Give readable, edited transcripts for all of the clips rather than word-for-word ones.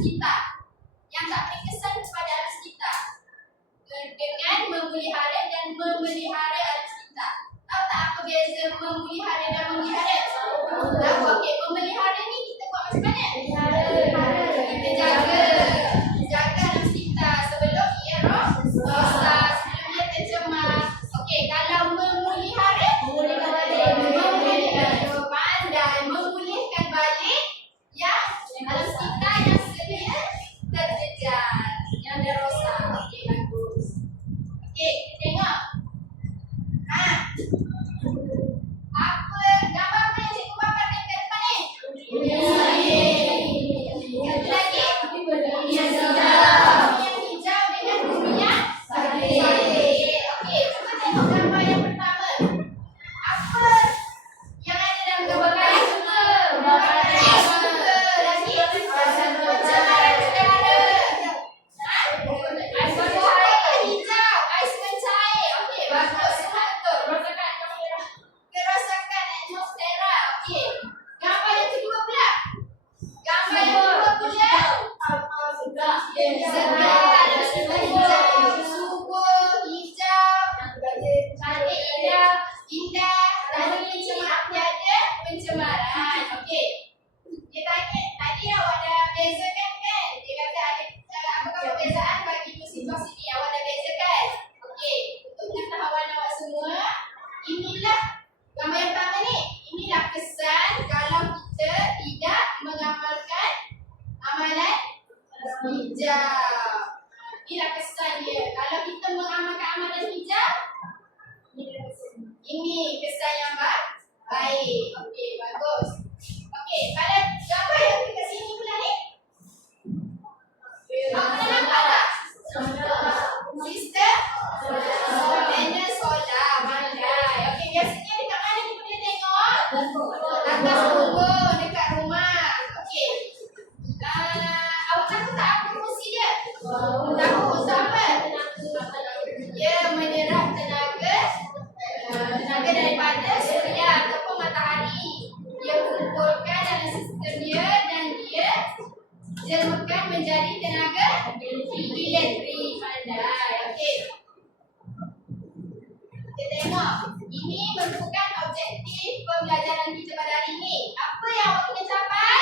sekitar. Yang tak beri kesan kepada alam sekitar. Dengan memelihara dan memelihara alam sekitar. Tahu tak apa beza memelihara dan memelihara? Tahu. Okey, memelihara ni kita buat macam mana? Kita jaga alam sekitar sebelum ia rosak, sebelum ia tercemar. Okey, kalau memelihara, pandai memulihkan balik yang alam sekitar yang sedia terjejar, yang dah rosak. Okey, bagus. Okey, tengok. Apa gambar apa yang cikgu paparkan kat depan ni? Satu lagi. Yang hijau dengan bumi yang saleh. Okey, cuba tengok gambar yang pertama. Apa yang ada dalam gambar ni? Lagi? Pencemaran udara. Ais mencair. Hijau, ais mencair. Okey, bagus. Betul. Kerosakan atmosfera. Okey. Gambar yang kedua pula. Segar dan hijau. Subur, hijau. Cantik, indah. Dan tiada pencemaran. Okey. Dia tanya, tadi awak dah bezakan kan? Dia kata ada apakah perbezaan bagi dua situasi ni? Awak dah bezakan? Okey. Untuk pengetahuan awak semua, inilah gambar yang pertama ni. Inilah kesan kalau kita tidak mengamalkan amalan hijau. Inilah kesan dia. Kalau kita mengamalkan amalan hijau, ini kesan yang baik. Okey, bagus. Okey, pada gambar yang dekat sini pula ni. Apa dah nampak tak? Sistem panel solar. Pandai. Okey, biasanya dekat mana kita boleh tengok? Atas punggung, dekat rumah. Okey. Awak tahu tak apa fungsi dia? Tahu untuk apa? Dia menyerap tenaga daripada suria ataupun matahari. Dia kumpulkan dalam sistem dia dan dia jelmakan menjadi tenaga elektrik. Pandai. Okey. Kita tengok. Ini merupakan objektif pembelajaran kita pada hari ini. Apa yang awak kena capai?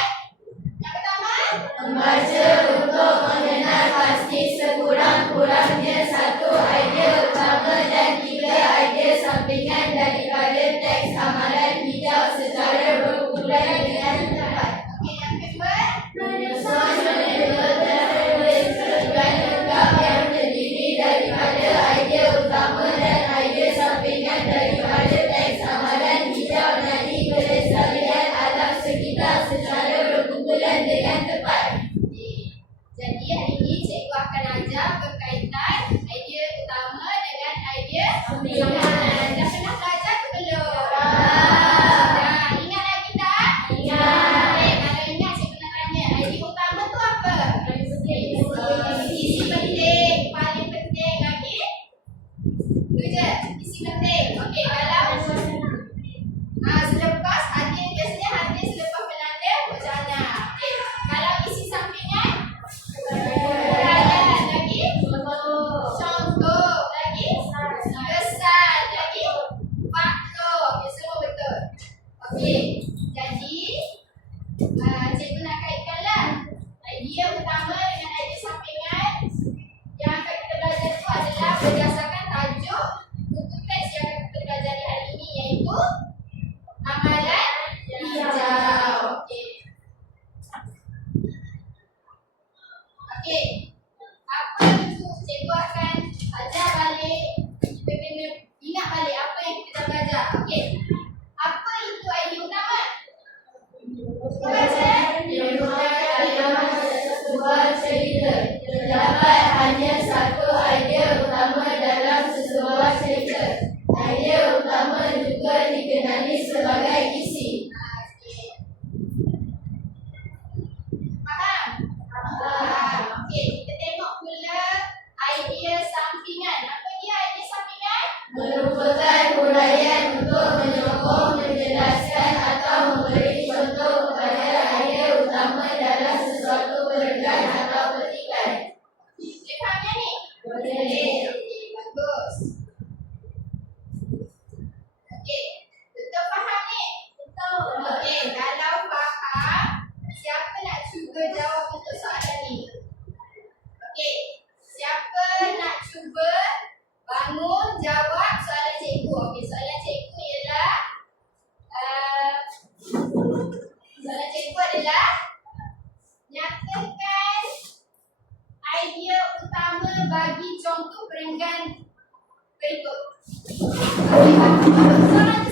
Yang pertama, Membaca untuk mengenal pasti sekurang-kurangnya satu idea utama dan tiga idea sampingan daripada teks amalan hijau secara berkumpulan dengan tepat. okey, yang kedua, Menyusun menentukan tertulis tujuan lengkap yang terdiri daripada idea utama dan idea sampingan daripada teks amalan hijau nadi kelestarian alam sekitar secara berkumpulan dengan tepat. jadi hari ini cikgu akan ajar berkaitan idea utama dengan idea sampingan. Dah pernah belajar ke belum? Dah. Ingat lagi tak? Okey, kalau ingat cikgu nak tanya, idea utama tu apa? Isi penting, paling penting lagi. Tu je, isi penting. Okey, kalau selepas hadir, biasanya hadir selepas penanda hujana. Okey, kalau isi sampingan, uraian lagi, contoh lagi, kesan lagi, faktor. Okey, semua betul. Okey, jadi cikgu nak kaitkanlah idea utama dengan idea sampingan. Yang akan kita belajar itu adalah berdasarkan tajuk buku teks yang akan kita belajar hari ini, iaitu amalan hijau. Okey. Okey. Apa itu cikgu akan ajar balik. Kita kena ingat balik apa yang kita dah belajar. Okey. Apa itu idea utama? Baca. Sebuah cerita. Terdapat hanya satu idea utama dalam sebuah cerita. Idea utama juga dikenali sebagai isi. Faham? Okey, kita tengok pula idea sampingan. Apa dia idea sampingan? Merupakan huraian untuk menyokong, menjelaskan atau memberi contoh kepada idea utama dalam sesuatu pekerjaan Okey, kalau faham, siapa nak cuba jawab untuk soalan ni? Okey, siapa nak cuba bangun jawab soalan cikgu? Okey, soalan cikgu ialah soalan cikgu adalah nyatakan idea utama bagi contoh perenggan berikut. Okey,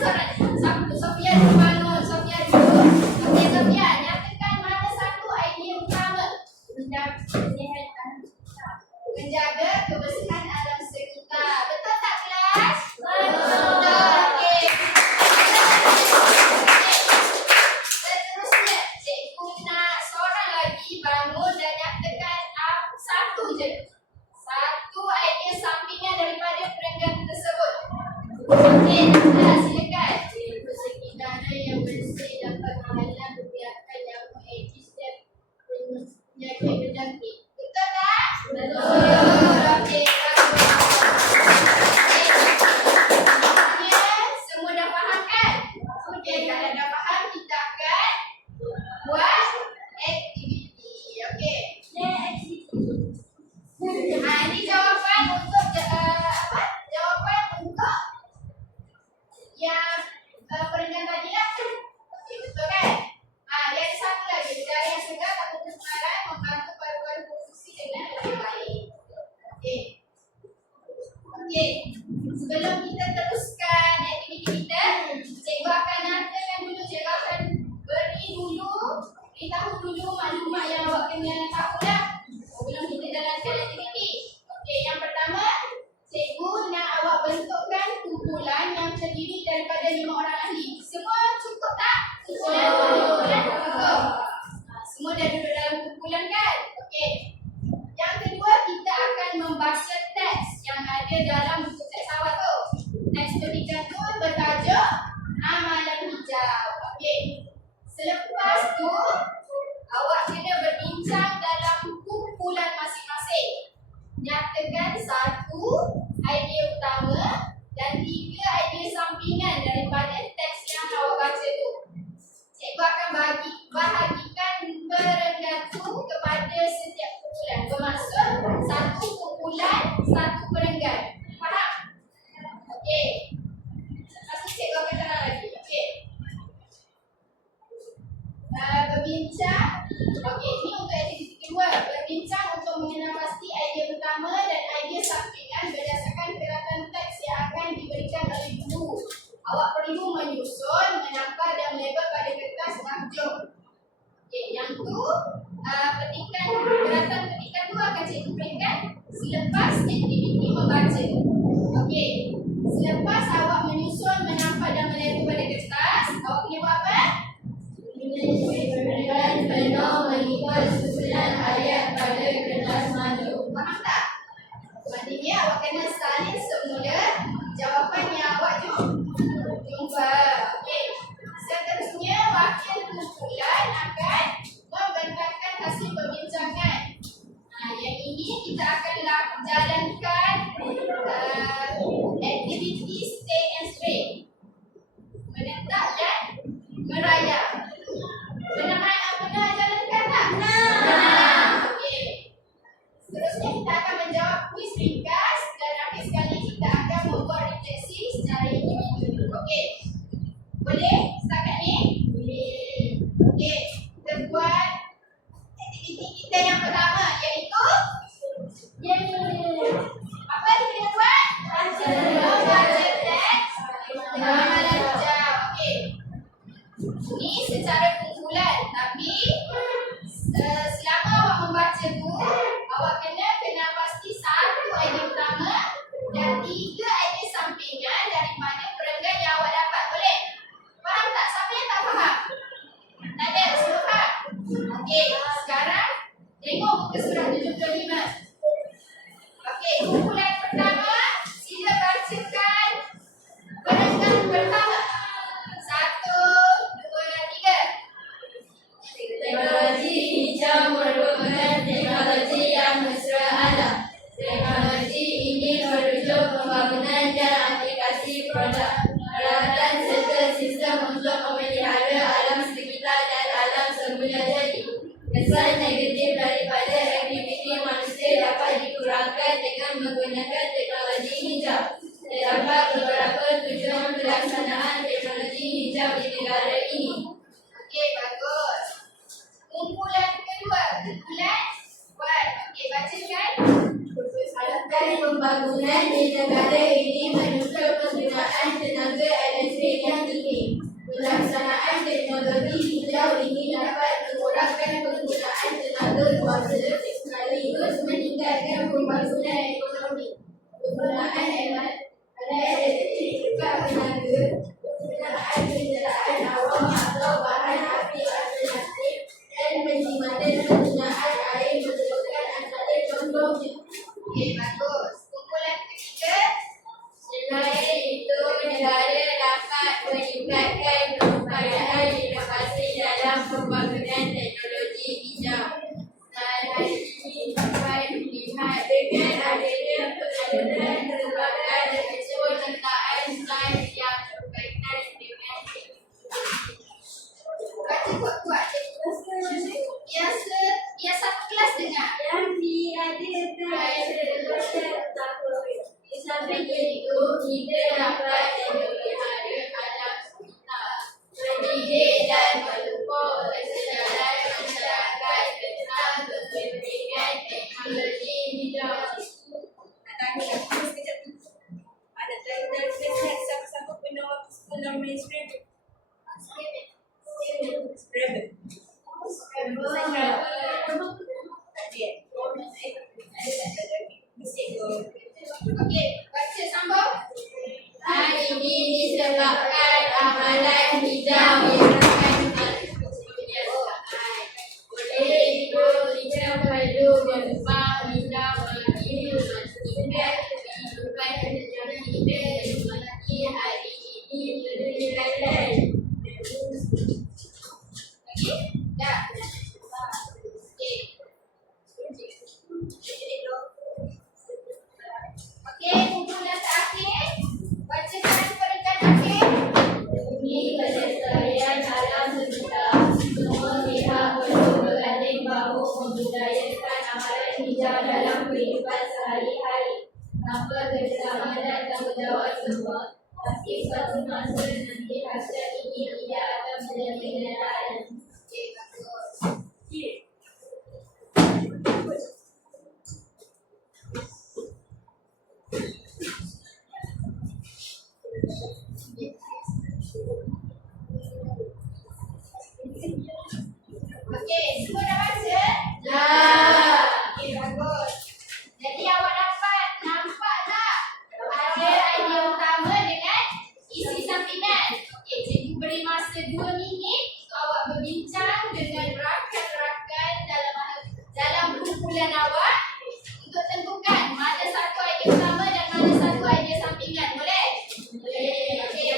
soalan. Sofia bangun, Sofia dulu. Okey, Sofia, nyatakan mana satu idea utama menjaga kebersihan alam sekitar. Betul tak kelas? Betul. Okey. Seterusnya, cikgu nak seorang lagi bangun dan nyatakan satu je. Satu idea sampingan daripada perenggan tersebut. Okey, kelas silakan. Cikgu sekiranya yang bersih dapat menghalang kebiakan yang Aedes dan penyakit berjangkit. Betul tak? Betul. Okey, semua dah faham kan? Okey, kalau dah faham kita akan buat aktiviti. Okey. Ini jawapan untuk jawapan untuk yang perenggan tadi lah. Okey, betul kan? Dia ada satu lagi. Udara yang segar atau pencemaran membantu paru-paru berfungsi dengan lebih baik. Okey. Okey. Sebelum kita teruskan aktiviti kita, cikgu akan nyatakan dulu, cikgu akan beritahu dulu maklumat yang awak kena tahu lah sebelum kita jalankan aktiviti. Okey, yang pertama, cikgu nak awak bentukkan kumpulan yang terdiri daripada 5 orang ahli. Semua cukup tak? Kumpulan cukup. Semua dah duduk dalam kumpulan kan? Okey. Yang kedua, kita akan membaca teks yang ada dalam buku teks awak tu. Teks ketiga tu bertajuk Amalan Hijau. Okey. Selepas tu, awak kena berbincang dalam kumpulan masing-masing. Nyatakan satu idea utama dan 3 idea sampingan daripada teks yang awak baca tu. Cikgu akan bahagikan perenggan tu kepada setiap kumpulan. Bermaksud satu kumpulan, satu perenggan. Faham? Okey. Lepas tu cikgu akan terang lagi. Okey. Berbincang. Okey, ini untuk aktiviti kedua. Berbincang untuk mengenal pasti idea utama dan idea sampingan berdasarkan keratan teks yang akan diberikan oleh guru. Awak perlu menyusun, menampar dan melabel pada kertas mahjong. Okey, yang tu keratan petikan tu akan cikgu berikan selepas aktiviti membaca. Okey, selepas awak menyusun, menampar dan melabel pada kertas, awak boleh buat apa? Penuh mengikut susunan ayat pada kertas mahjong. Faham tak? Maknanya awak kena salin semula jawapan yang awak jumpa. Okey. Seterusnya, wakil kumpulan akan membentangkan hasil perbincangan. Yang ini kita akan jalankan aktiviti stay and stray. Menetap dan merayap. Pernah jalankan tak? Pernah. Okey. Seterusnya kita akan menjawab kuis ringkas dan akhir sekali kita akan membuat refleksi secara individu. Okey. Boleh setakat ni? Boleh. Okey. Kita buat aktiviti kita yang pertama iaitu apa yang kita buat? Baca teks Amalan Hijau. Okey. Ini secara kumpulan, tapi selama awak membaca tu, awak kena kenal pasti satu idea utama dan 3 idea sampingan daripada perenggan yang awak dapat. Boleh? Faham tak? Siapa yang tak faham? Tak ada? Semua faham? Okey, sekarang tengok muka surah 75. Okey, kumpulan pertama, sila bacakan perenggan pertama. 1, 2, 3. Teknologi hijau merupakan teknologi yang mesra alam. Teknologi ini merujuk pembangunan dan aplikasi produk, peralatan serta sistem untuk memelihara alam sekitar. Kesan negatif daripada aktiviti manusia dapat dikurangkan dengan menggunakan teknologi hijau. Terdapat beberapa tujuan pelaksanaan teknologi hijau di negara ini. Okey, bagus. Kumpulan kedua, kumpulan buat. Okey, bacakan. Alasan pembangunan di negara ini menuntut penggunaan tenaga elektrik yang tinggi. Pelaksanaan teknologi hijau ini dapat mengurangkan penggunaan tenaga kuasa sekaligus meningkatkan pembangunan ekonomi. Penggunaan elektrik juga tenaga, penggunaan kenderaan awam atau bahan api alternatif dan penjimatan penggunaan air merupakan antara contohnya. Okey, bagus. Kumpulan ketiga, Selain itu, negara dapat meningkatkan keupayaan inovasi dalam pembangunan teknologi hijau. Hal ini dapat dilihat dengan adanya pengajuan pelbagai penyertaan sains yang berkaitan dengan baca kuat-kuat. Biar satu kelas dengar. yang diadakan di samping itu, kita dapat memelihara alam sekitar, mendidik dan mendukung kesedaran masyarakat tentang kepentingan teknologi hijau. Siapa-siapa penuh nama Scrabble? Okey, baca sambung. Hal ini disebabkan amalan hijau yang akan kebiasaan. Oleh itu, kita perlu berupaya hijau bagi memastikan kehidupan sejauh kita memiliki hari ini lebih jalan. Okey, dah. Okey. Okey, kumpulan terakhir. Bacakan peringkat akhir. Demi kelestarian alam sekitar, semua pihak perlu berganding bahu membudayakan amalan hijau dalam kehidupan sehari-hari. Tanpa kerjasama dan tanggungjawab semua, pasti suatu masa nanti hasil ini tidak akan menjadi kenyataan. Okey, bagus. Okey, semua dah baca? Dah. Okey, bagus. Jadi awak dapat nampak tak? Ada idea utama dengan isi sampingan. Okey, cikgu beri masa 2 minit untuk awak berbincang dengan rakan-rakan dalam kumpulan awak untuk tentukan mana satu idea utama dan mana satu idea sampingan. Boleh? Boleh. Okey.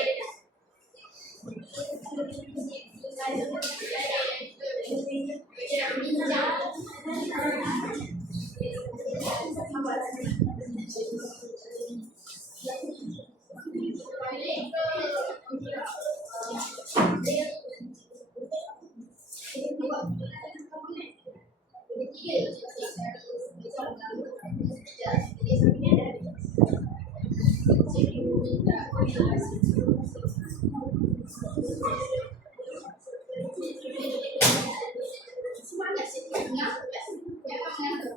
Semangat sikit. Jangan mengantuk.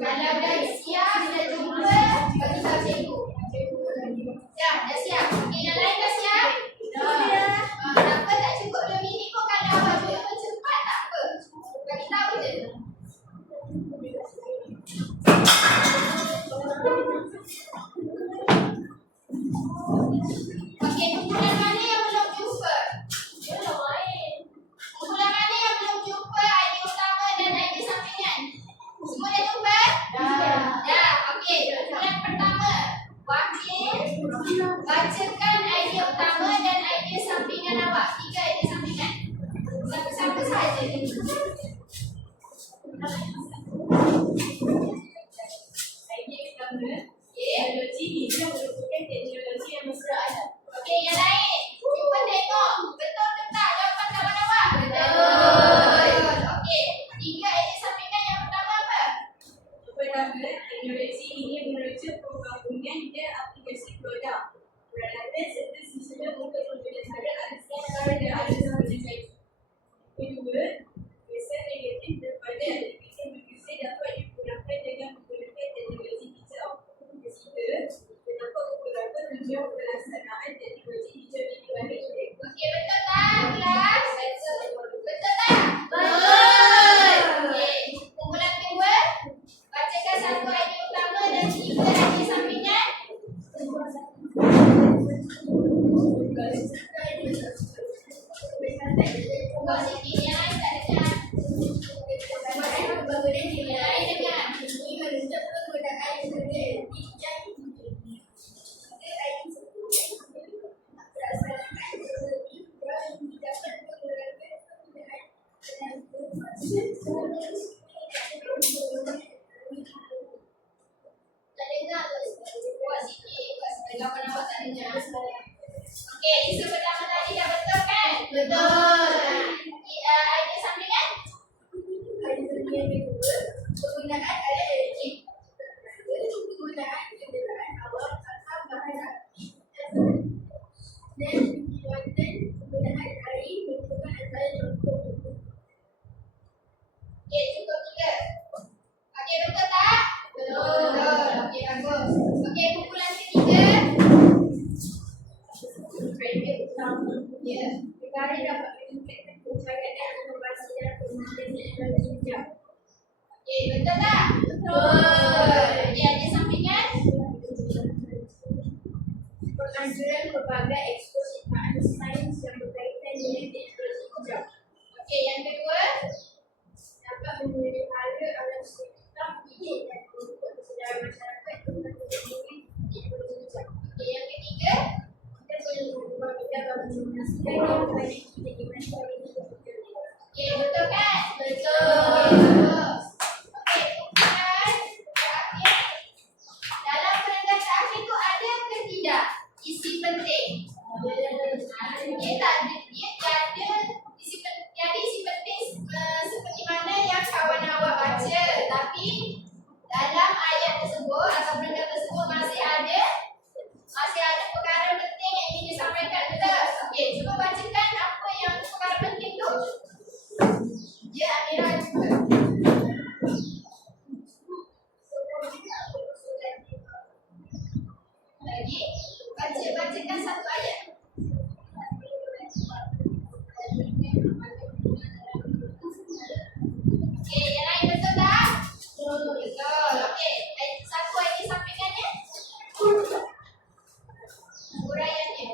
Kalau dah siap, kita jumpa bagi tahu cikgu. Dah siap. Okey, yang lain dah siap? Dah. Tak apa, tak cukup 2 minit pun kalau awak cuba cepat tak apa. Bagi tahu je. Okey, kumpulan mana yang belum jumpa? Kumpulan mana yang belum jumpa idea utama dan idea sampingan? Semua dah jumpa? Dah. Okey, kumpulan pertama. Wakil, bacakan idea utama dan idea sampingan awak. 3 idea sampingan. Satu-satu sahaja. Idea pertama, Teknologi ini merujuk pembangunan dan aplikasi produk, peralatan serta sistem untuk pemeliharaan arus antara dan arus komunikasi. Kedua, kesan negatif daripada aktiviti manusia dapat dikurangkan dengan menggunakan teknologi hijau. Ketiga, terdapat beberapa tujuan pelaksanaan teknologi hijau di balik ini. Okey, betul tak kelas? Betul tak? Okey, kumpulan kedua, bacakan satu idea utama dan 3 idea sampingan. Buat sikit ya, tak dengar. Bangunan nilai dengar. Ini menunjuk penggunaan metode bijak. Tak dengar tu. Buat sikit. Buat sikit. Kawan awak tak dengar. Okey, isu pertama tadi dah betul kan? Betul. Idea sampingan? Idea sampingan kedua, penggunaan alat elektrik. Penggunaan kenderaan awam tanpa bahan aktif dan dibuatkan penggunaan air merupakan antara contoh. Okey, cukup 3. Okey, betul tak? Betul. Okey, bagus. Okey, kumpulan ketiga. Idea utama. Ya, negara dapat meningkatkan pencapaian dan inovasi dalam penggunaan teknologi hijau. Okey, betul tak? Betul. Okey, idea sampingan. Penganjuran pelbagai expo ciptaan sains yang berkaitan dengan teknologi hijau. Okey, yang kedua, dapat memelihara alam sekitar hidup dan untuk kesedaran masyarakat tentang teknologi hijau. Okey, yang ketiga, kita perlu mengubah bidang bagi memastikan yang baik kita di masyarakat. Okey, betul kan? Betul. Bagus. Okey, kumpulan terakhir. Dalam perenggan terakhir tu ada ke tidak isi penting? Dia tak ada. Dia ada isi penting seperti mana yang kawan awak baca. Tapi dalam ayat tersebut atau perenggan tersebut masih ada perkara penting yang ingin disampaikan, betul? Okey, cuba bacakan apa yang perkara penting tu. Ya, Amira cuba. Lagi, bacakan satu ayat. Okey, yang lain betul tak? Betul. Okey, satu idea sampingannya. Uraiannya.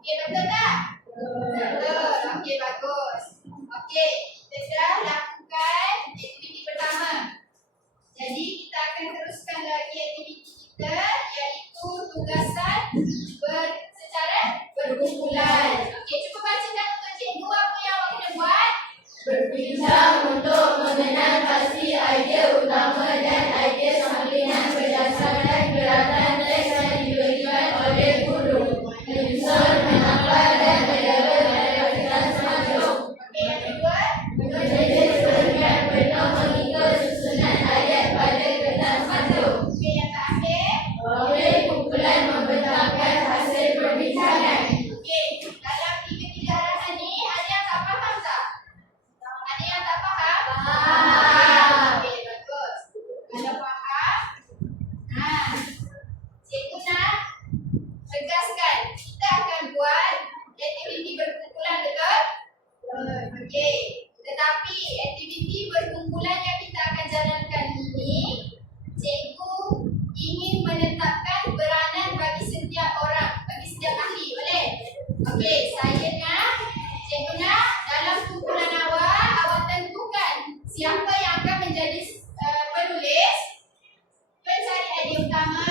Okey, betul tak? Betul. Okey, bagus. Okey, kita dah lakukan aktiviti pertama. Jadi, kita akan teruskan lagi aktiviti kita iaitu tugasan secara berkumpulan. Okey, cuba bacakan untuk cikgu apa yang awak kena buat. Berbincang untuk mengenal pasti idea utama dan idea sampingan berdasarkan gerakan teks yang diberikan oleh guru. Menyusun, menambah dan menjaga kreativitas masuk. Okey, yang kedua. Menulis dengan penuh mengikut susunan ayat pada kertas masuk. Okey, yang terakhir. Oleh kumpulan membentangkan hasil perbincangan. Okey, dalam 3 arahan ni ada yang tak faham tak? Ada yang tak faham? Faham. Okey, bagus. Kalau faham, cikgu nak tegaskan kita akan buat aktiviti berkumpulan, betul? Okey, tetapi aktiviti berkumpulan yang kita akan jalankan ini, cikgu ingin menetapkan peranan bagi setiap orang, bagi setiap ahli, boleh? Okey, cikgu nak dalam kumpulan awak tentukan siapa yang akan menjadi penulis, pencari idea utama,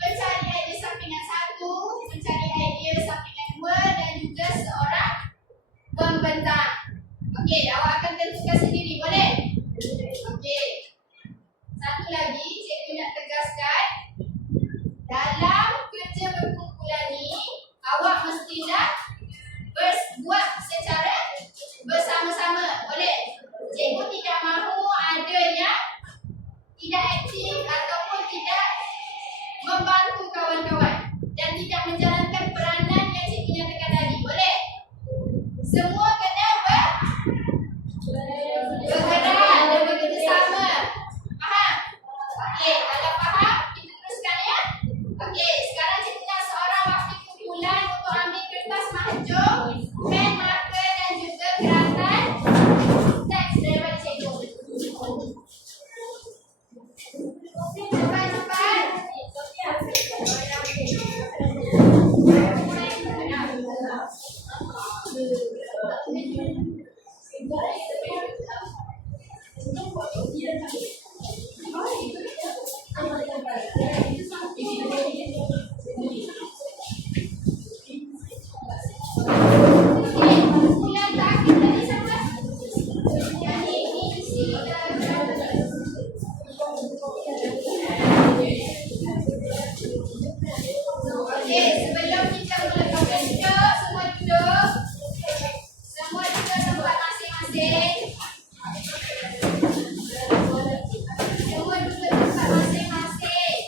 pencari idea sampingan 1, pencari idea sampingan 2 dan juga seorang pembentang. masing-masing. Semua duduk tempat masing-masing.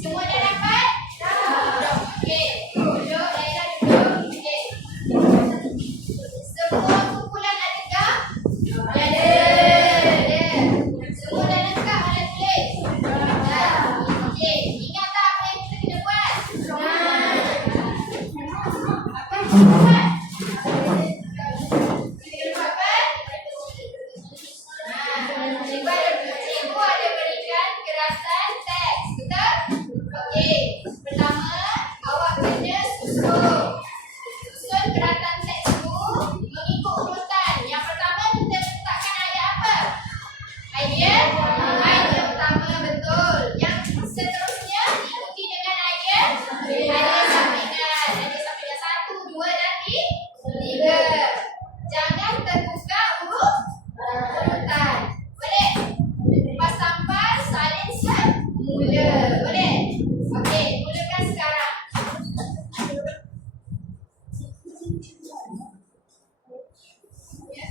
Semua dah dapat? Dah. Okey. Duduk, Laila duduk. Okey. Semua kumpulan ada tak? Ada. Semua dah lengkap ada tulis? Dah. Okey. Ingat tak apa yang kita kena buat? Apa yang kita buat? Cikgu ada berikan kerasan teks, betul? Okey, pertama awak kena susun keratan teks tu mengikut urutan. Yang pertama kita letakkan ayat apa? Ayat utama, betul. Yang seterusnya diikuti dengan ayat sampingan. Ayat sampingan 1, 2 dan 3. Jangan tertukar urutan. Boleh? Lepas sampai salin semula. Boleh? Okey, mulakan sekarang. Ya,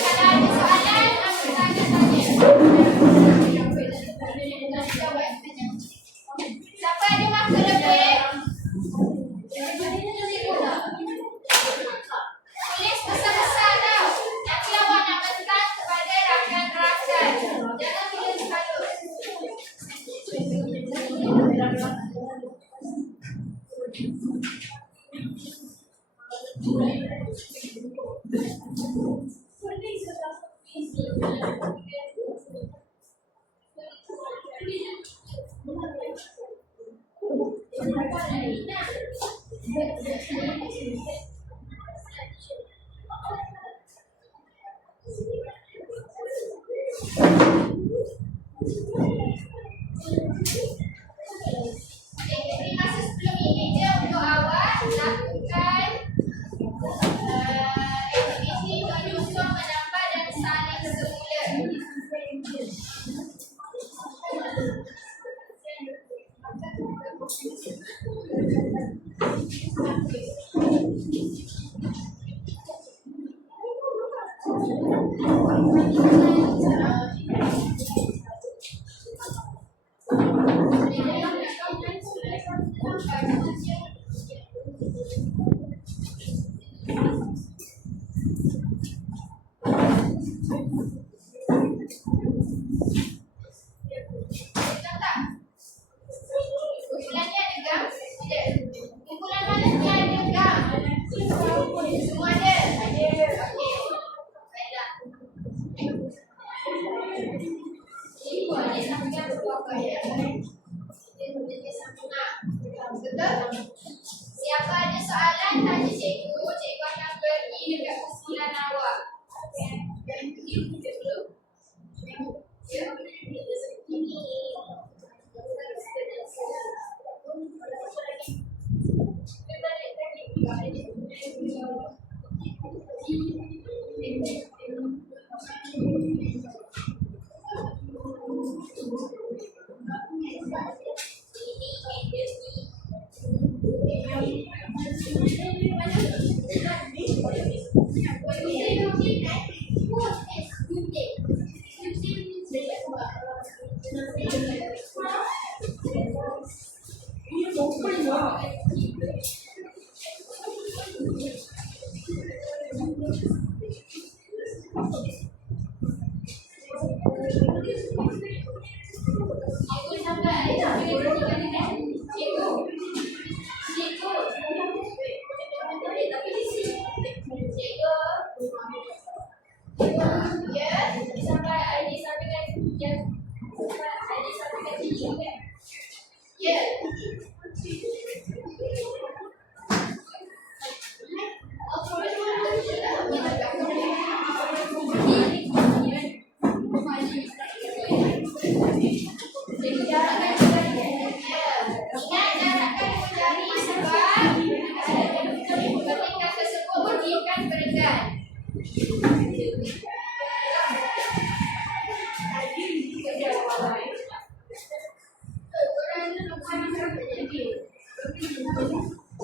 kalau ada soalan, angkat tangan tanya. Siapa ada marker lebih? Tulis besar-besar tau. Nanti awak nak bentang kepada rakan-rakan. Jangan tulis halus. Jadi masa sebelum ini je untuk awak lakukan aktiviti menyusun, menambah dan salin semula. Kumpulan ni ada gam? Ada. Kumpulan mana ni ada gam? Semua ada? Ada. Okey. Baiklah. Cikgu ada sampingan berapa ya? Dia sampingan. Betul? Siapa ada soalan, tanya cikgu. Cikgu akan beri dekat kumpulan awak. Ya. Cikgu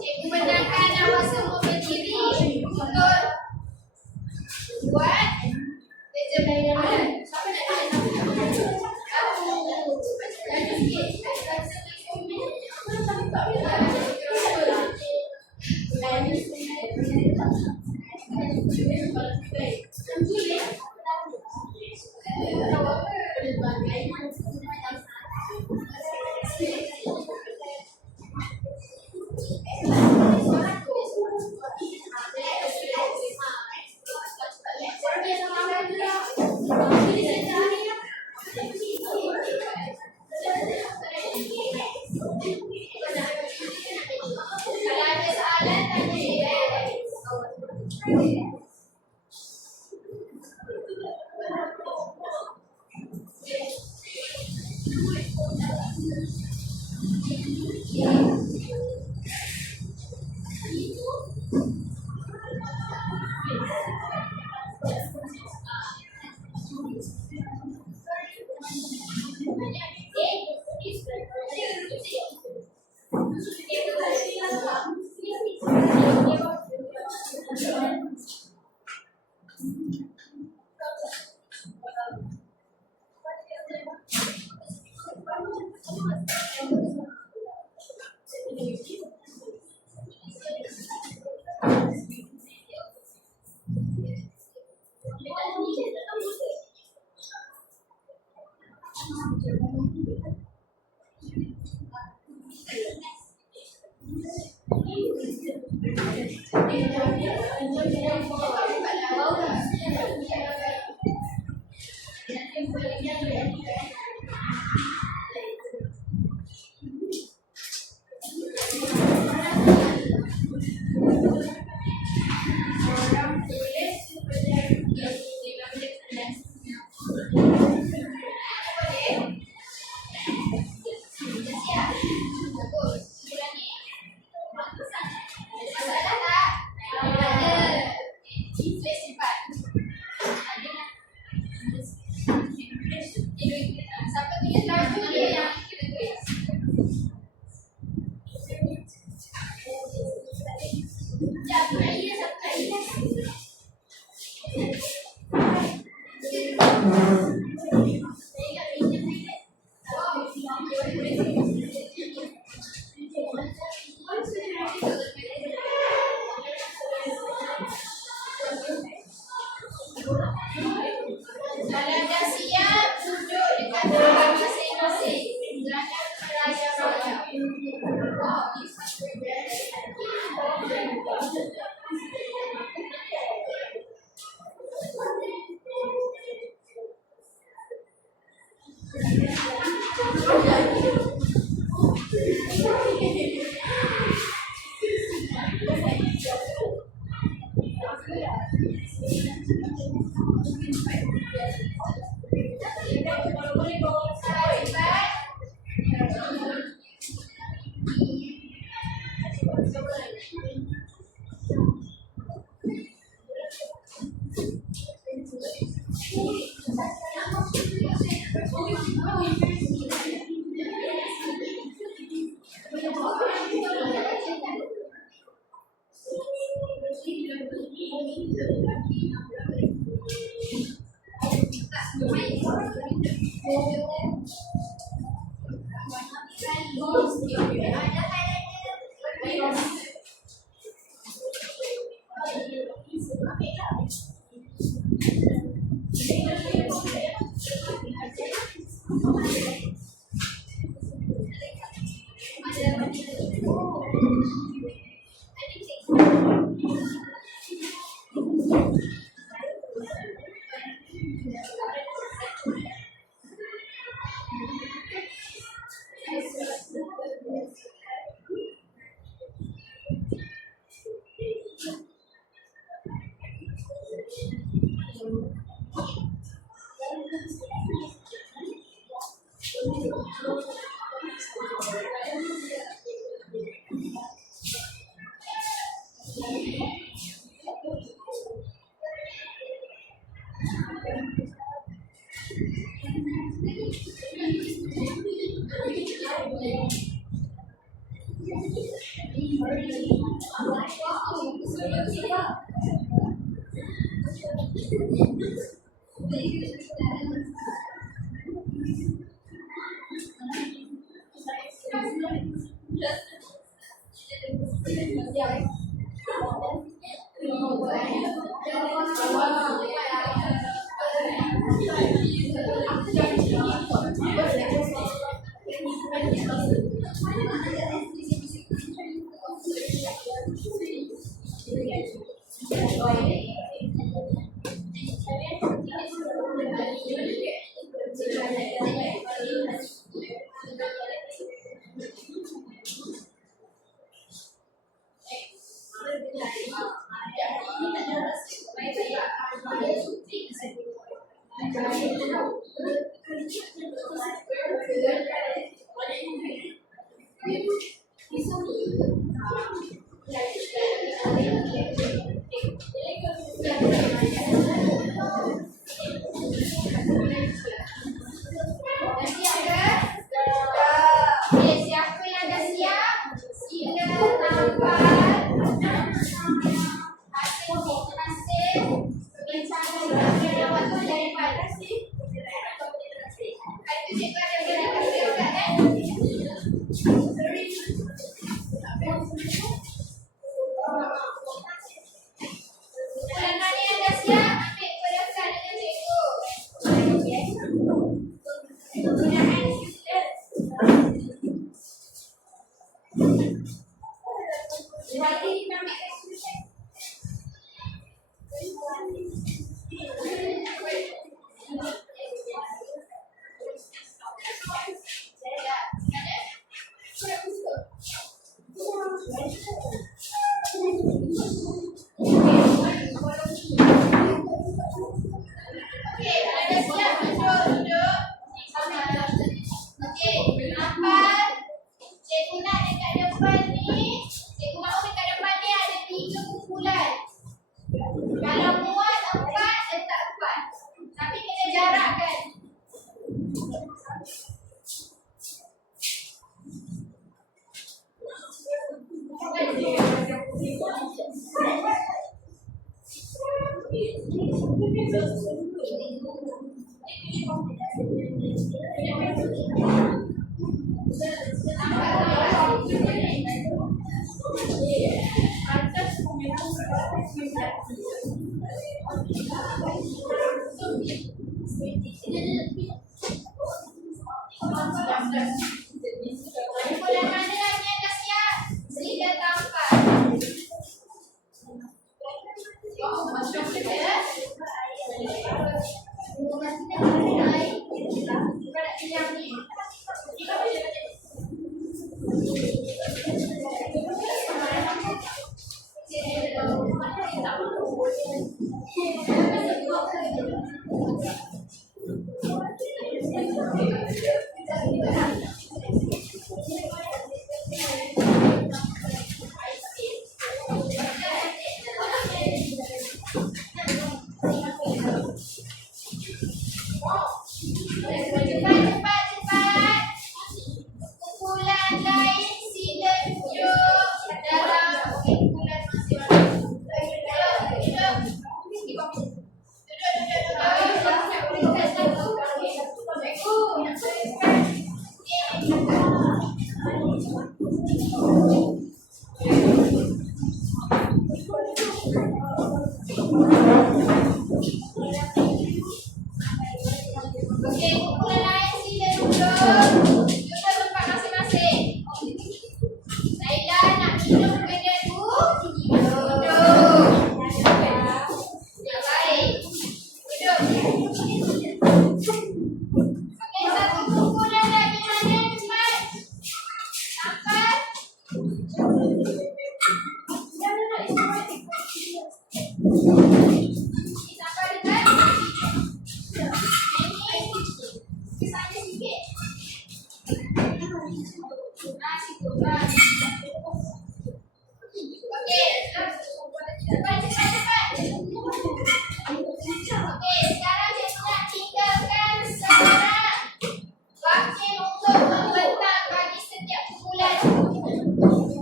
Cikgu benarkan awak semua berdiri untuk buat kerja pelajaran. Siapa nak tanya? Aku. Laju sikit. Kalau ada soalan, tanya dia. Kalau dah siap, duduk dekat tempat masing-masing. Jangan merayap-rayap.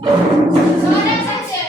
Seorang saja.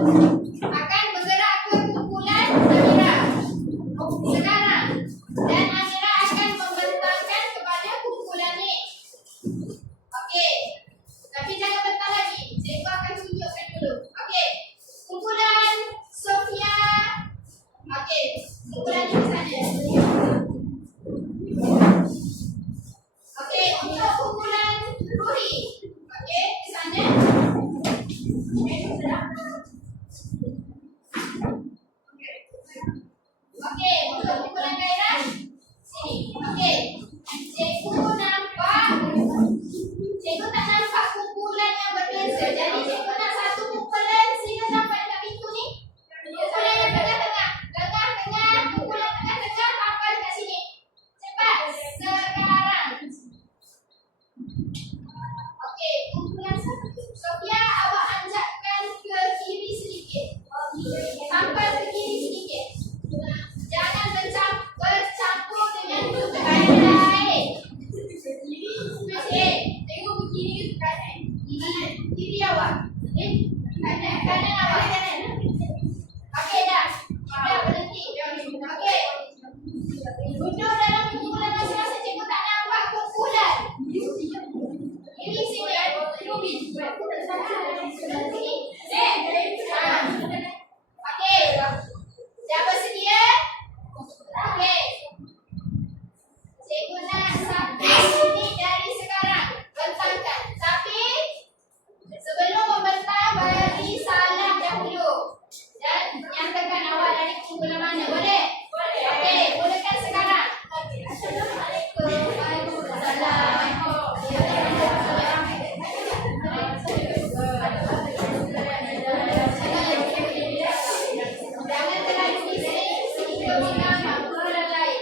akan bergerak ke kumpulan Amira sekarang, dan Amira akan membentangkan kepada kumpulan ni. Okey, tapi jangan bentang lagi, cikgu akan tunjukkan dulu. Okey, kumpulan Sofia. Okey, kumpulan ni di sana. Okey, untuk kumpulan Ruhi. Okey, di sana. Okey, untuk kumpulan Kairan sini. Okey, cikgu tak nampak kumpulan yang berbeza. Jadi cikgu nak satu kumpulan. Sila nampak dekat pintu ni. Kumpulan yang tengah-tengah. Tengah-tengah, kumpulan tengah-tengah hafal dekat sini. Cepat. Sekarang. Okey, kumpulan Sofia, awak anjakkan ke kiri sedikit. Sampai ke kiri sedikit. Jangan bercampur dengan kumpulan lain. Okey, tengok ke kiri ke kanan. Kiri awak. Kanan awak. Okey dah. Dah berhenti. Okey. Duduk dalam kumpulan masing-masing. Cikgu tak nampak kumpulan. Ini sini. Ruby. Okey. Dah bersedia? Okey. Cikgu nak sampai sini dari sekarang. Bentangkan. Tapi sebelum membentang, bagi salam dahulu. Dan nyatakan awak dari kumpulan mana. Boleh? Boleh. Okey, mulakan sekarang. Assalamualaikum. Waalaikumsalam. Jangan terlalu bising sehingga mengambil kumpulan lain.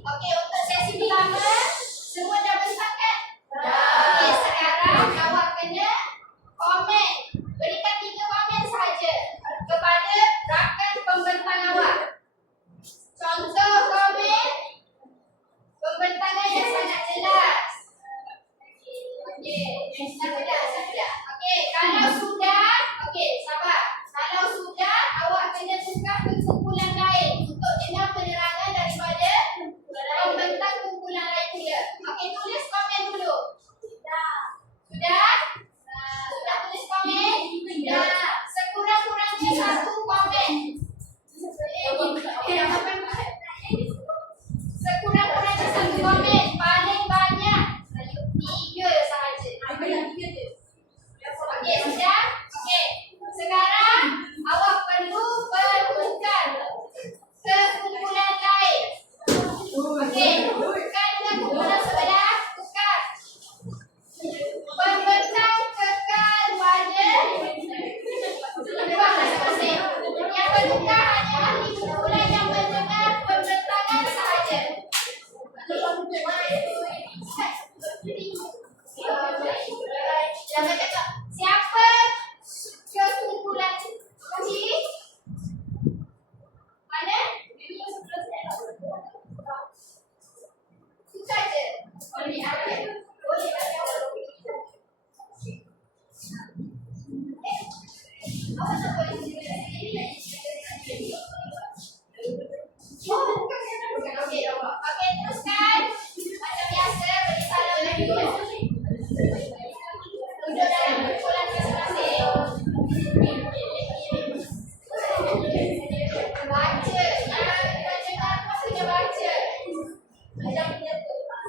Okey, untuk sesi pertama semua dah bentangkan? Okey, sekarang awak kena komen. Berikan 3 komen sahaja kepada rakan pembentang awak. Contoh komen pembentangan yang sangat jelas. Okey, sabar. Okey, kalau sudah, okey, sabar. Kalau sudah, awak kena tukar ke kumpulan lain untuk dengar penerangan daripada pembentang kumpulan lain pula. Okey, tulis komen dulu. Sudah? Sudah tulis komen? Dah. Sekurang-kurangnya 1 komen. Sekurang-kurangnya 1 komen. Paling banyak 3 sahaja. Okey, sudah? Duduk dalam kumpulan masing-masing. Baca. Yang baca apa saja baca. Ada pendapat.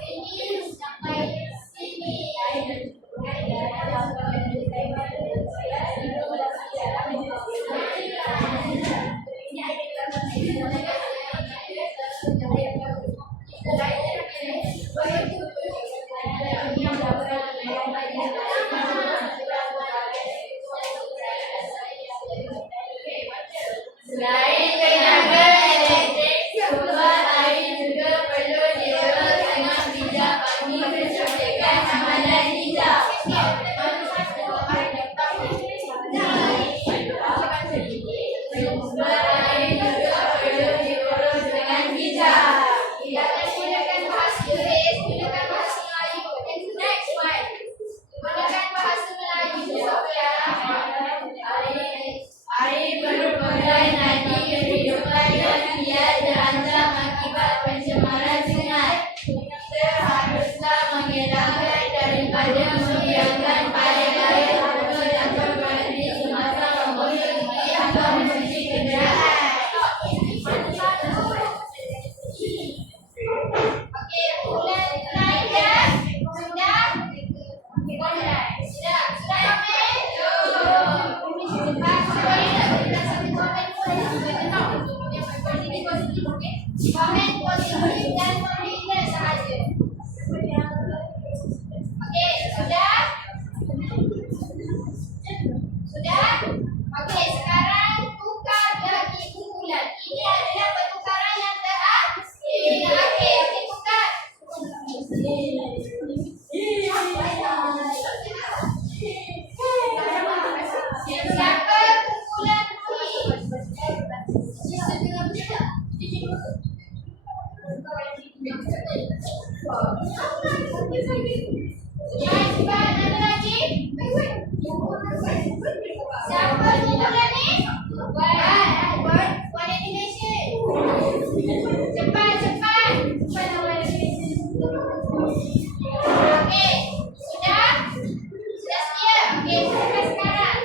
Ini sampai sini. Selain tenaga elektrik, sumber air juga perlu diolah dengan bijak bagi mencapai hamalan hijau. Sumber air juga perlu diurus dengan bijak. Jangan gunakan bahasa Inggeris, gunakan bahasa Melayu. Next one. Gunakan bahasa Melayu. Air merupakan nadi kehidupan yang tidak terancam akibat pencemaran sungai. Seharusnya mengelakkan daripada membiarkan air lain kotor dan terberhenti semasa mengemudi atau mencuci kenderaan. Okey, bulan naik ya. Sudah? Sudah. Sudah komen? Cepat komen positif dan membina sahaja. Okey, sudah? Sudah? Okey, sekarang tukar lagi kumpulan. Ini adalah pertukaran yang terakhir. Okey, tukar. Siapa kumpulan cepat, ada lagi? Siapa kumpulan ni? One animation. Cepat. Okey, sudah? Sudah sedia? Okey, sampai sekarang.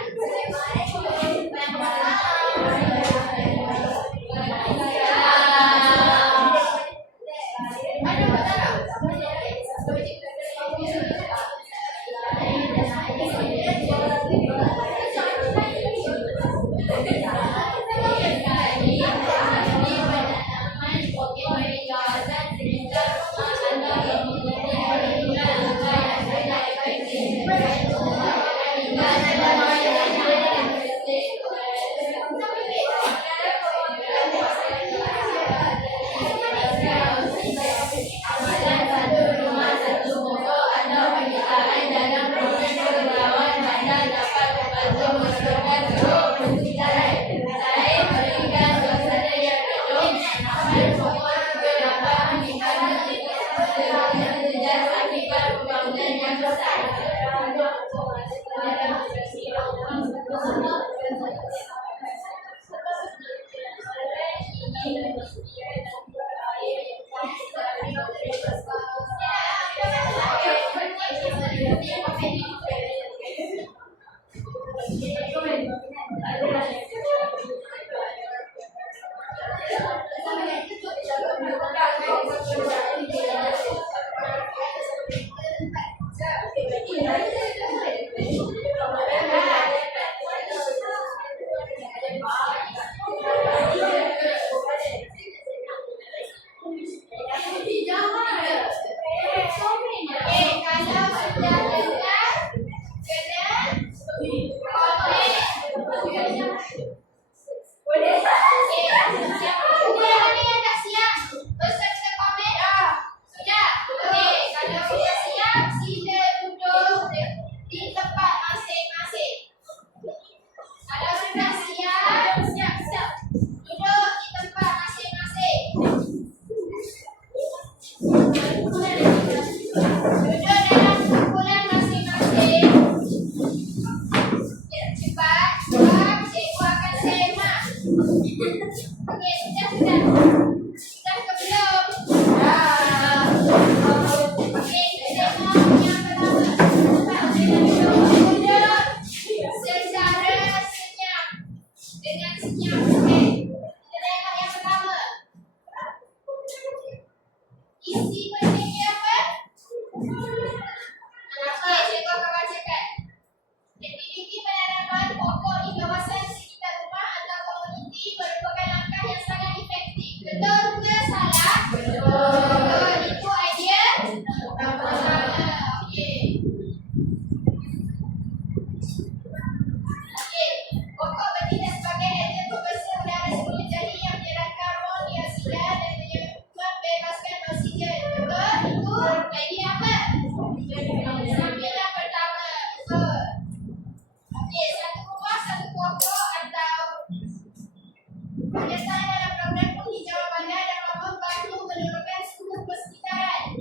menurunkan suhu persekitaran.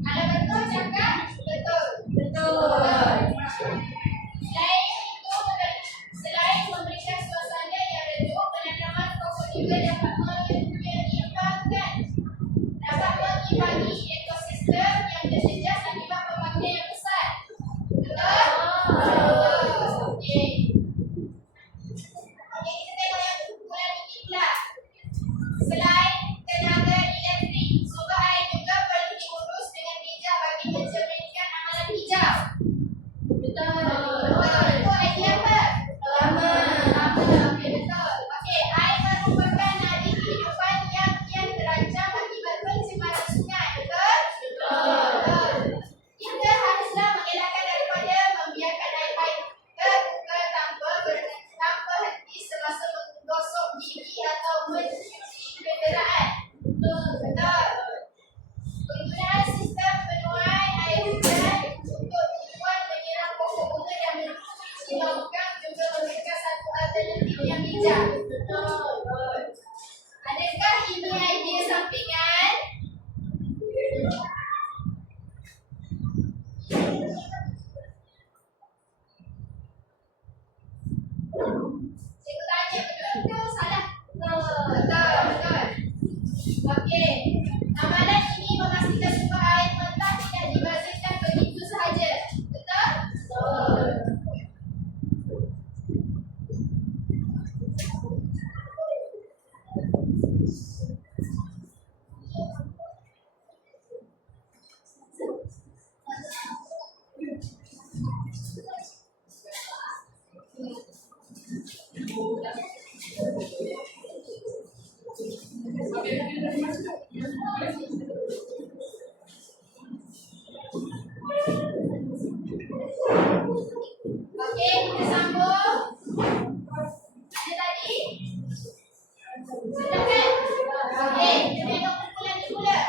Kalau betul cakap betul. Selain memberikan suasana yang redup, penanaman pokok juga dapat mengimbangi ekosistem yang terjejas akibat pembangunan yang besar. Betul? Okey. Okey, kita tengok yang kumpulan ini pula. Selain tenaga elektrik, sumber air juga perlu diurus dengan bijak bagi mencerminkan amalan hijau. Betul. Itu idea apa? Lama. Okey, betul. Okey, air merupakan nadi kehidupan yang kian terancam akibat pencemaran sungai. Betul? Kita haruslah mengelakkan daripada membiarkan air terbuka tanpa henti semasa menggosok gigi atau mencuci kenderaan. Betul. Penggunaan sistem penuai air hujan untuk tujuan menyiram pokok bunga dan mencuci longkang juga merupakan satu alternatif yang bijak. Betul. Adakah ini idea sampingan? Cikgu tanya betul ke salah? Betul. Okey. Amalan ini memastikan sumber air mentah tidak dibazirkan begitu sahaja. Betul? Okey, kita sambung. Ada tadi? Sudah kan? Okey, kita tengok kumpulan ni pula.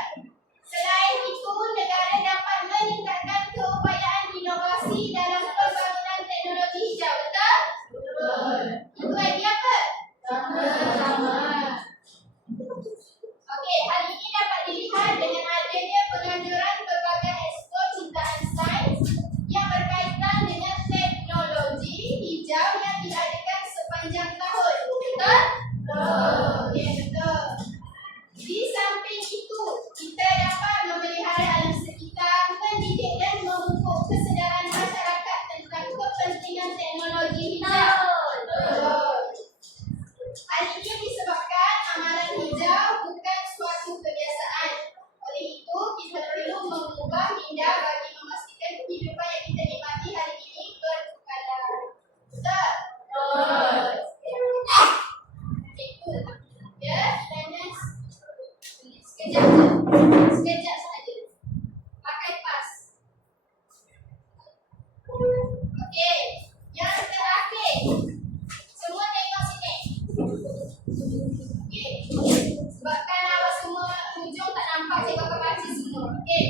Selain itu, negara dapat meningkatkan keupayaan inovasi dalam pembangunan teknologi hijau. Betul? Itu idea apa? Sama. Okey, hal ini dapat dilihat dengan adanya penganjuran berbagai expo cintaan sains yang berkaitan dengan teknologi hijau yang diadakan sepanjang tahun. Betul? Okey, betul. Di samping itu, kita dapat memelihara alam sekitar, mendidik dan memupuk kesedaran masyarakat tentang kepentingan teknologi hijau. Betul. Hal ini disebabkan amalan hijau bukan suatu kebiasaan. Oleh itu, kita perlu mengubah minda bagi memastikan kehidupan yang kita nikmati hari ini berkadar. Betul? Itu. Ya, dan sekejap sahaja. Pakai pas. Okey, yang terakhir. Semua tengok sini. Okey. Sebabkan awak semua hujung tak nampak, cikgu akan baca semua. Okey.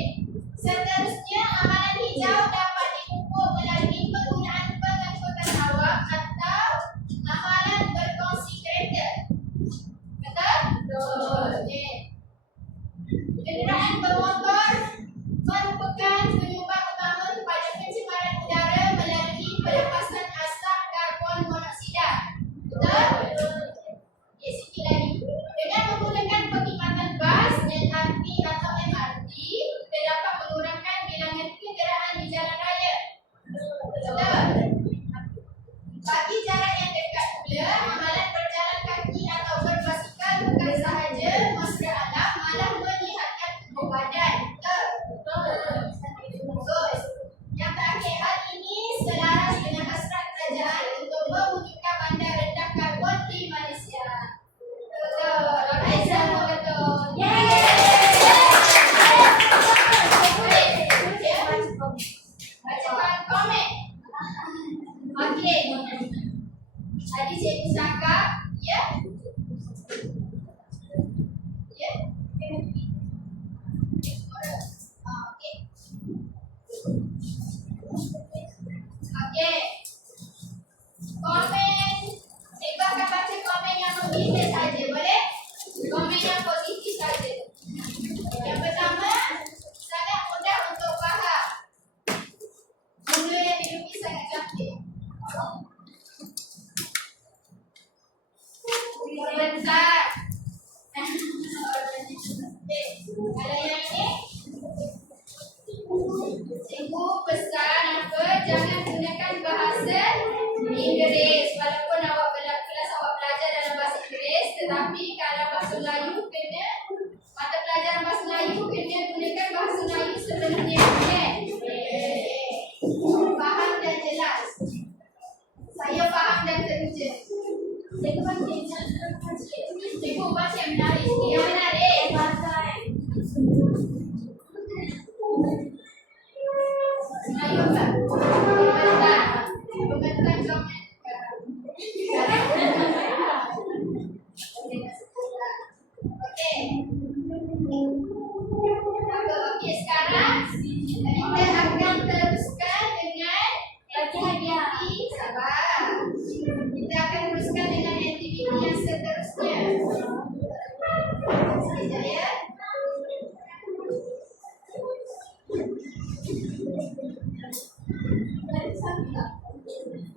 Seterusnya, amalan hijau dapat dipupuk melalui penggunaan pengangkutan awak atau amalan berkongsi kereta. Betul? Okey. Kenderaan bermotor Ayo tak? Bentar. Bentar jangan. Okey. Okey, sekarang kita akan teruskan dengan aktiviti sabar. Kita akan teruskan dengan aktiviti yang seterusnya. Sekejap ya.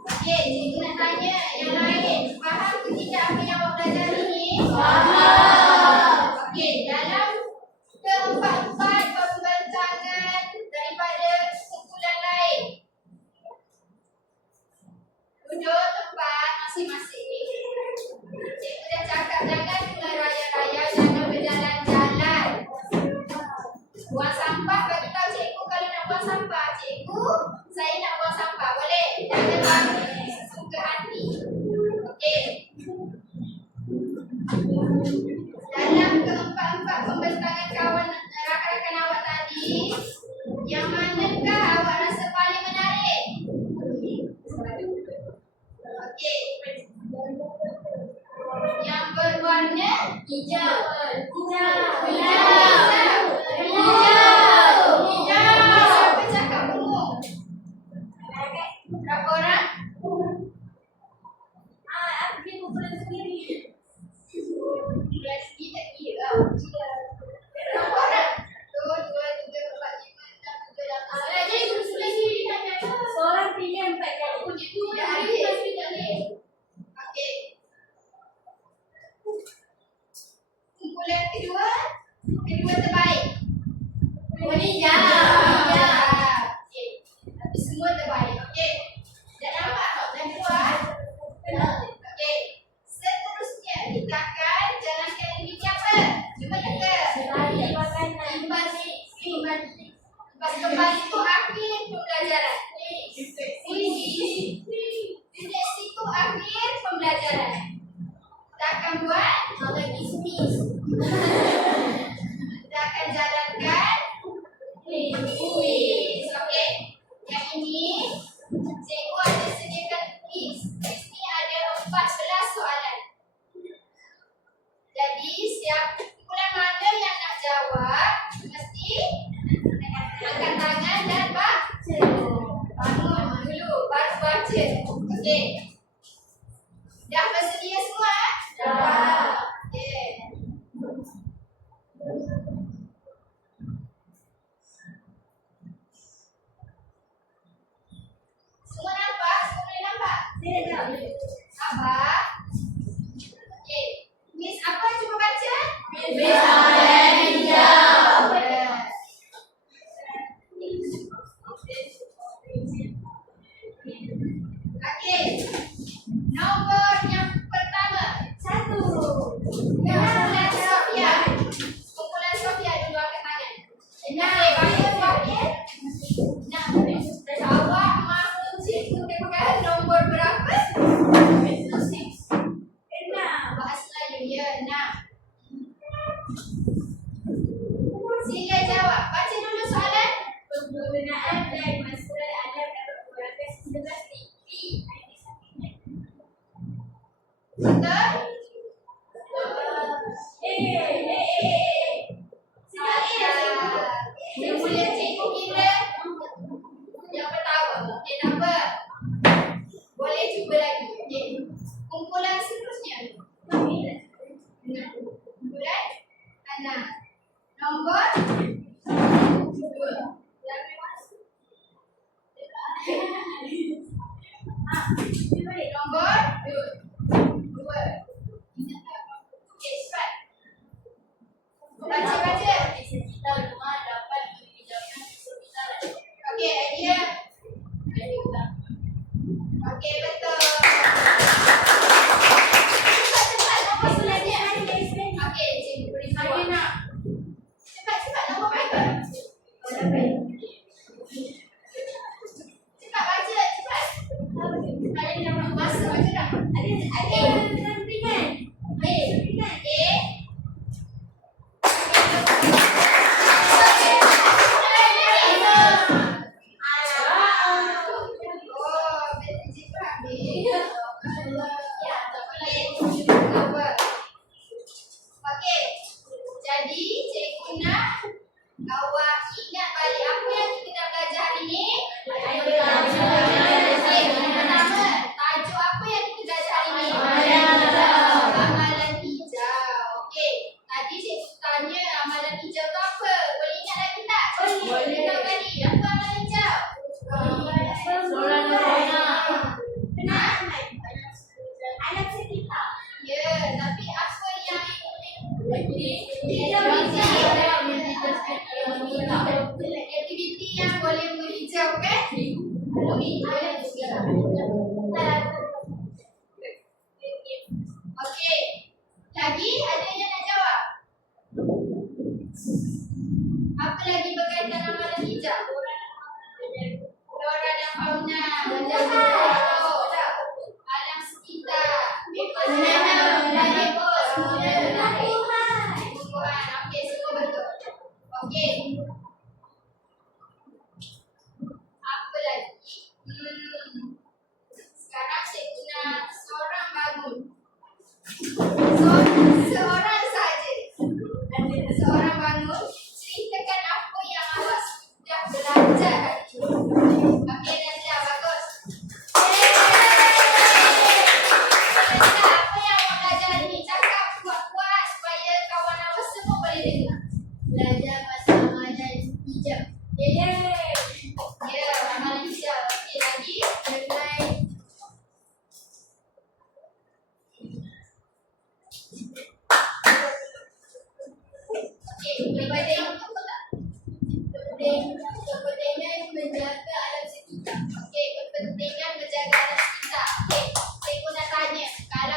Okey, cikgu nak tanya yang lain. Faham ke tidak apa yang awak belajar ini? Faham. Okey, dalam keempat-empat pembentangkan daripada kumpulan lain. Duduk tempat masing-masing. Cikgu dah cakap jangan merayau-rayau, jangan berjalan-jalan. Buang sampah, bagi tahu cikgu kalau nak buang sampah. Cikgu, saya nak buang sampah. Boleh? Jangan bagi suka hati. Okey. Dalam keempat-empat pembentangan kawan rakan-rakan awak tadi, yang manakah awak rasa paling menarik? Okey. Yang berwarna hijau. Siapa cakap ungu? Berapa orang? Bulan segi tak kira. Berapa orang? 2, 2, 3, 4, 5, 6, 7, 8. Jadi sudah sini tanya. Seorang pilih 4 kali. Itu dah ada. Okey. Kumpulan kedua terbaik. Warna hijau. Okey. Tapi semua terbaik. Okey. Dah nampak tak? Dah keluar? Okey. Seterusnya kita akan jalankan aktiviti apa? Cuba dengar. Lepas kembali itu akhir pembelajaran. Titik situ akhir pembelajaran. Kita akan buat kita akan jalankan kuis. Okey. Yang ini cikgu ada sediakan kuis. Kuis ni ada 14 soalan. Jadi setiap kumpulan mana yang nak jawab mesti angkat tangan dan baca. Bangun dulu baru baca. Okey. Dah bersedia semua? Dah. Okey. Semua nampak? Semua boleh nampak? Apa? Okey. Miss apa cuba baca? Okey. Nombor yang pertama. 1. Kumpulan Sofia. Kumpulan Sofia dulu angkat tangan. Okey, baca wakil. Awak mahu cikgu tekan nombor berapa? Bahasa Melayu ya, 6. Sila jawab. Baca dulu soalan. Penggunaan dan masalah adab dapat mengurangkan stimulasi. Betul? Dia boleh cikgu kira yang pertama. Okey, tak apa. Boleh cuba lagi. Okey. Kumpulan seterusnya. Kumpulan 6. Nombor 2. Nombor 2. Okey, cepat. Baca. Okey, idea. Okey, betul. Cepat nombor selanjutnya. Okey, cikgu beri tahu. Cepat nombor berapa? Cepat baca, cepat. Ada nama masa baca tak? Ada sampingan. A. Okey. Apa lagi? Sekarang cikgu nak seorang bangun. Seorang saja. Seorang bangun. Ceritakan apa yang awak sudah belajar hari ini. Okey, Najla, bagus. Najla, apa yang awak belajar hari ini? Cakap kuat-kuat supaya kawan awak semua boleh dengar. Belajar pasal amalan hijab. Yeay. Ya, amalan hijab. Okey, lagi. Nilai Okey, kepentingan apa tak? kepentingan menjaga alam sekitar. Okey, kepentingan menjaga alam sekitar. Okey, cikgu nak tanya, kalau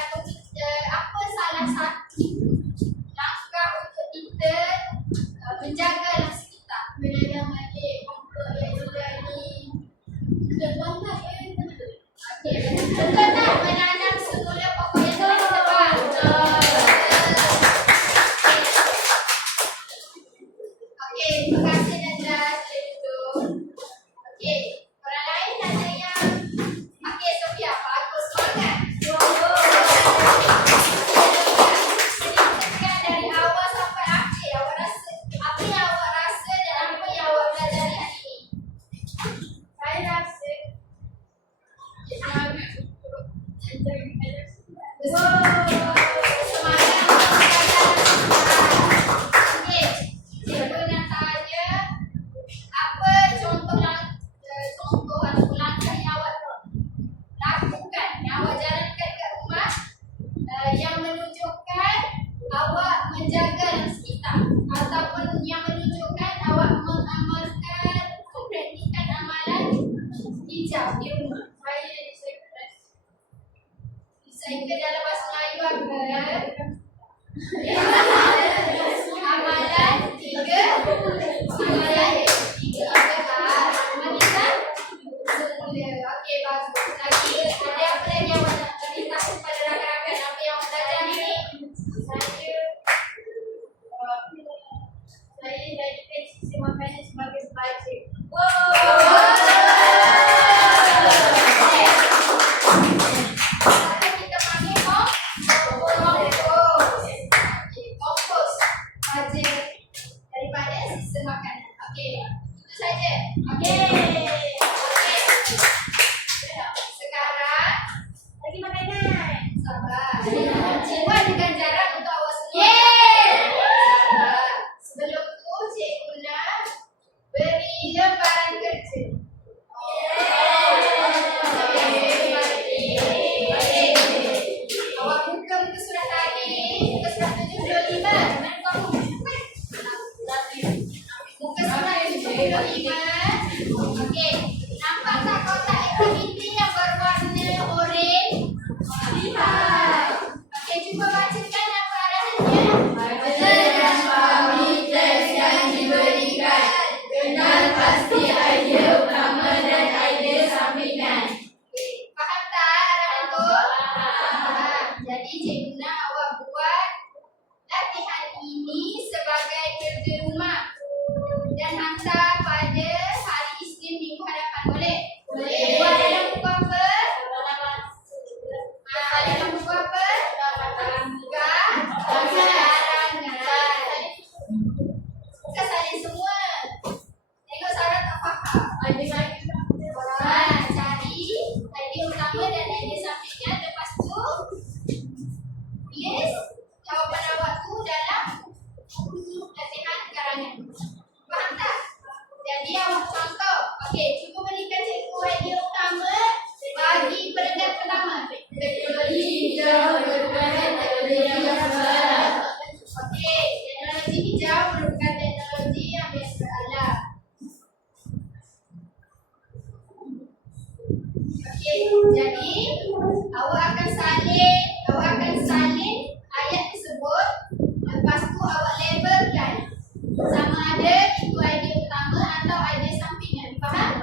apa salah satu langkah untuk kita menjaga alam sekitar? Menanam adik pokok yang sudah ditebangkan. Okey, betul tak menanam semula pokok yang telah ditebang? Okey, terima kasih Najla. Sila duduk. Okey, orang lain ada yang okey, Sofia, bagus semangat. Sedikitkan dari awal sampai akhir, awak rasa apa yang awak rasa dan apa yang awak belajar hari ini? Saya rasa Okey, cikgu nak tanya apa contoh ataupun langkah yang awak lakukan, yang awak jalankan kat rumah yang menunjukkan awak menjaga alam sekitar ataupun yang menunjukkan awak mempraktikkan amalan hijab di rumah. Saya ke dalam bahasa Melayu apa? Amalan tiga abad. Wanita semula. Okey, bagus. Lagi ada apa lagi yang awak nak beritahu kepada rakan-rakan apa yang awak belajar hari ni? saya jadikan sisi makanan sebagai bajet. Apa kita panggil kompos. Okey, kompos bajet daripada sisa makanan. Okey, itu saja. Okey. Sekarang Lagi makanan. sabar. Cikgu ada ganjaran untuk awak semua. Sabar. Sebelum tu cikgu nak beri lembaran kerja. Awak buka muka surat tadi, muka surat 75. Mana kamu? Muka surat 75. Okey, nampak tak kotak aktiviti yang berwarna oranye? Lihat. Okey, cuba bacakan apa arahannya. Baca dan fahami teks yang diberikan. Kenal pasti idea utama dan idea sampingan. Okey, faham tak arahan tu? Faham. Jadi cikgu nak awak buat latihan ini sebagai kerja rumah dan hantar pada hari Isnin minggu hadapan. Boleh? Boleh. Buat dalam buku apa? Dalam buku apa? Karangan. Bukan salin semua. Tengok Sarah tak faham. Cari idea utama dan idea sampingan. Lepas tu tulis jawapan awak tu dalam buku latihan karangan. Faham tak? Jadi awak contoh. Okey, cuba berikan cikgu idea utama bagi peringkat pertama. Teknologi hijau merupakan teknologi yang semarak. Okey, teknologi hijau merupakan teknologi yang biasa alam. Okey, jadi awak akan salin ayat tersebut. Lepas tu awak labelkan sama ada itu idea utama atau idea sampingan. Faham?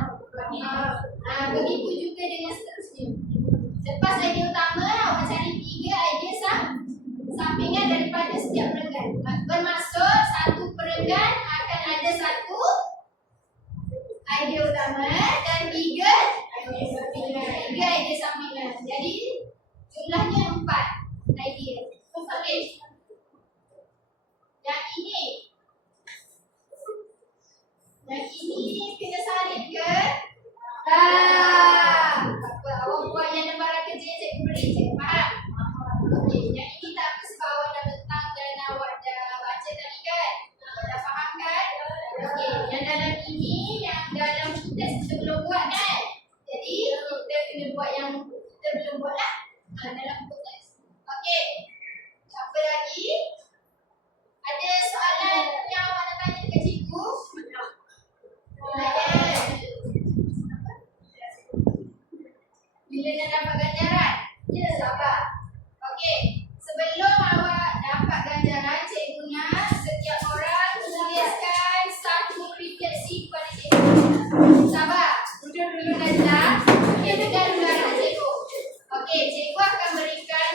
Begitu juga dengan seterusnya. Lepas idea utama, awak cari 3 idea sampingan daripada setiap perenggan. Bermaksud satu perenggan akan ada satu idea utama dan tiga idea sampingan. Jadi jumlahnya 4 idea. Okey. Yang ini kena salin ke? Tak. Apa awak buat yang lembaran kerja yang cikgu beri, cikgu faham? Okey, yang ini tak apa sebab awak dah bentang dan awak dah baca tadi kan? Awak dah faham kan? Okey, yang dalam ini, yang dalam test kita belum buat kan? Jadi kita kena buat yang kita belum buat lah dalam test. Okey, apa lagi? Ada soalan yang awak nak tanya dekat cikgu? Bila nak dapat ganjaran? Ya, sabar. Okey, sebelum awak dapat ganjaran, cikgunya setiap orang tuliskan satu refleksi kepada cikgu. Sabar, duduk dulu Najla. Okey, dengar dulu anak cikgu. Okey, cikgu akan berikan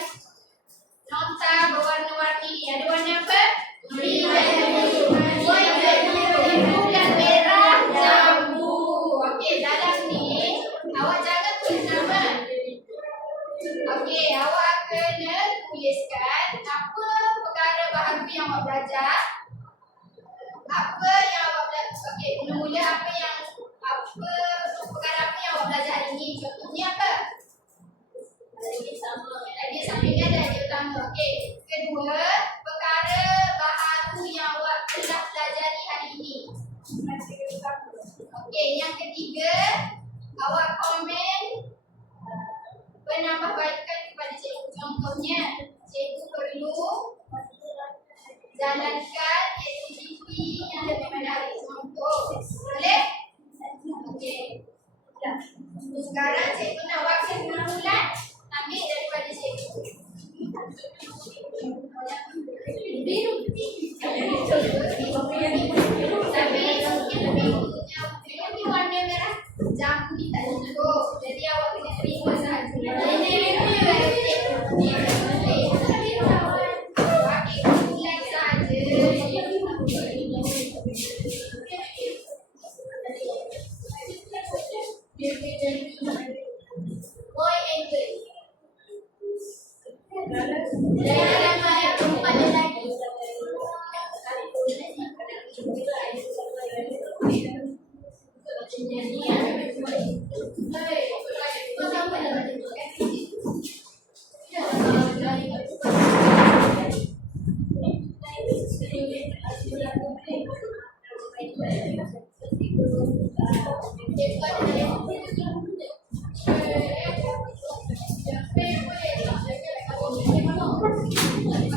nota berwarna-warni. Ada warna apa? Biru dan merah jambu. Okey, dalam ni awak jangan tulis nama. Okey, awak kena tuliskan apa perkara baharu yang awak belajar. Apa yang awak belajar. Okey, mula-mula apa perkara apa yang awak belajar hari ini. Contohnya apa? Idea sampingan dan idea utama. Okey, kedua, perkara baharu yang awak telah pelajari hari ini. Okey, yang ketiga, awak komen penambahbaikan kepada cikgu. Contohnya, cikgu perlu jalankan aktiviti yang lebih menarik. Contoh, boleh? Okey. Sekarang cikgu nak wakil kesimpulan. Ambil daripada cikgu. Biru. Tapi ini warna merah. Jambu ni tak cukup. Jadi awak kena terima sahaja. Wakil kesimpulan sahaja. Boy and girl. Dalam ayat 4 lelaki.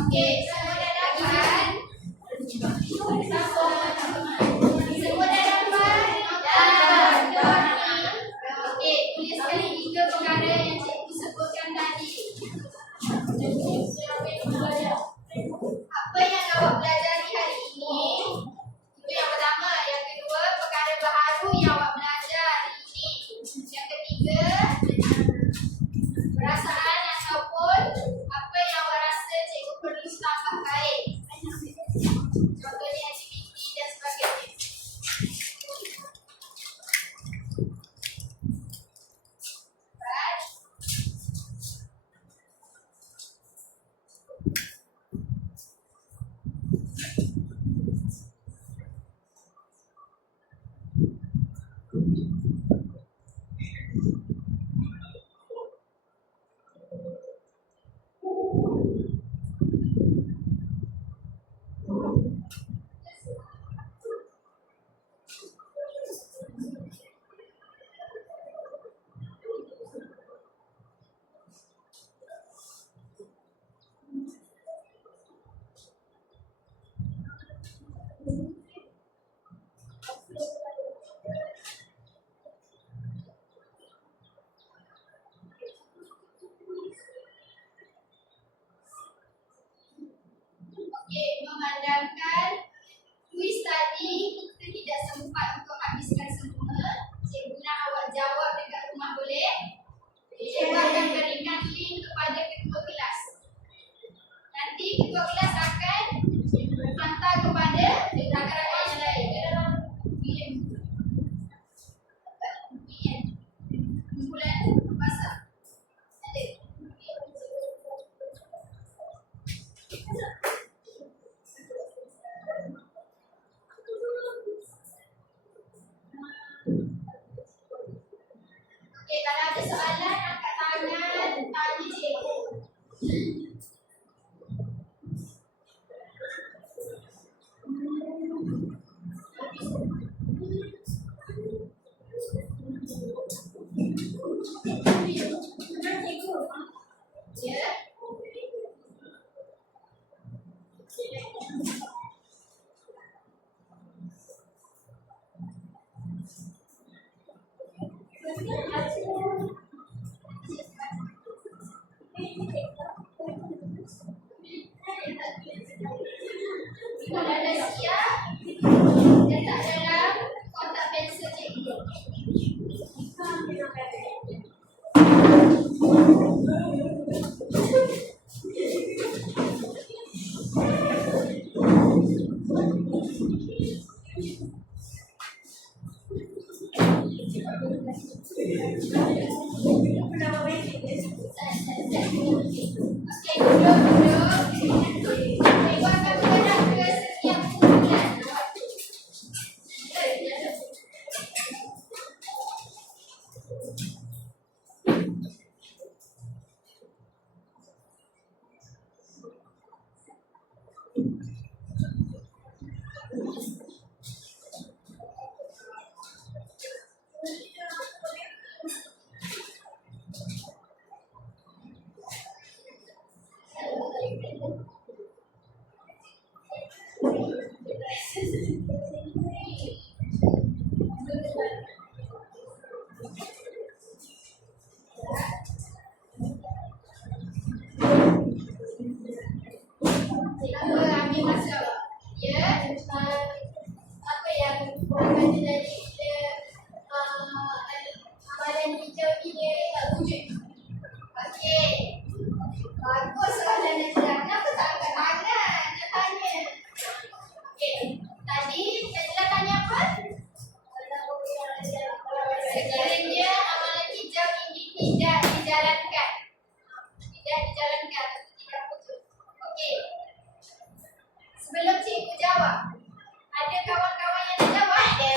Okey, semua dah dapat? Semua dah dapat? Dah. Okey, tulis sekali 3 perkara yang cikgu sebutkan tadi. Apa yang awak pelajari hari ini? Itu yang pertama. Yang kedua, perkara baharu yang awak belajar hari Kalau dah siap, letak dalam kotak pensel cikgu. Okey, duduk. Cikgu akan bergerak ke setiap urutan. Cikgu ambil masa. Ya, apa yang akan terjadi bila amalan hijau ni dia tak wujud. Okey. Bagus soalan Najla. Kenapa tak angkat tangan? Nak tanya. Okey. Tadi Najla tanya apa? Sekiranya amalan hijau ini tidak dijalankan. Tidak dijalankan. Tidak wujud. Okey. Sebelum cikgu jawab, ada kawan-kawan yang nak jawab? Ada.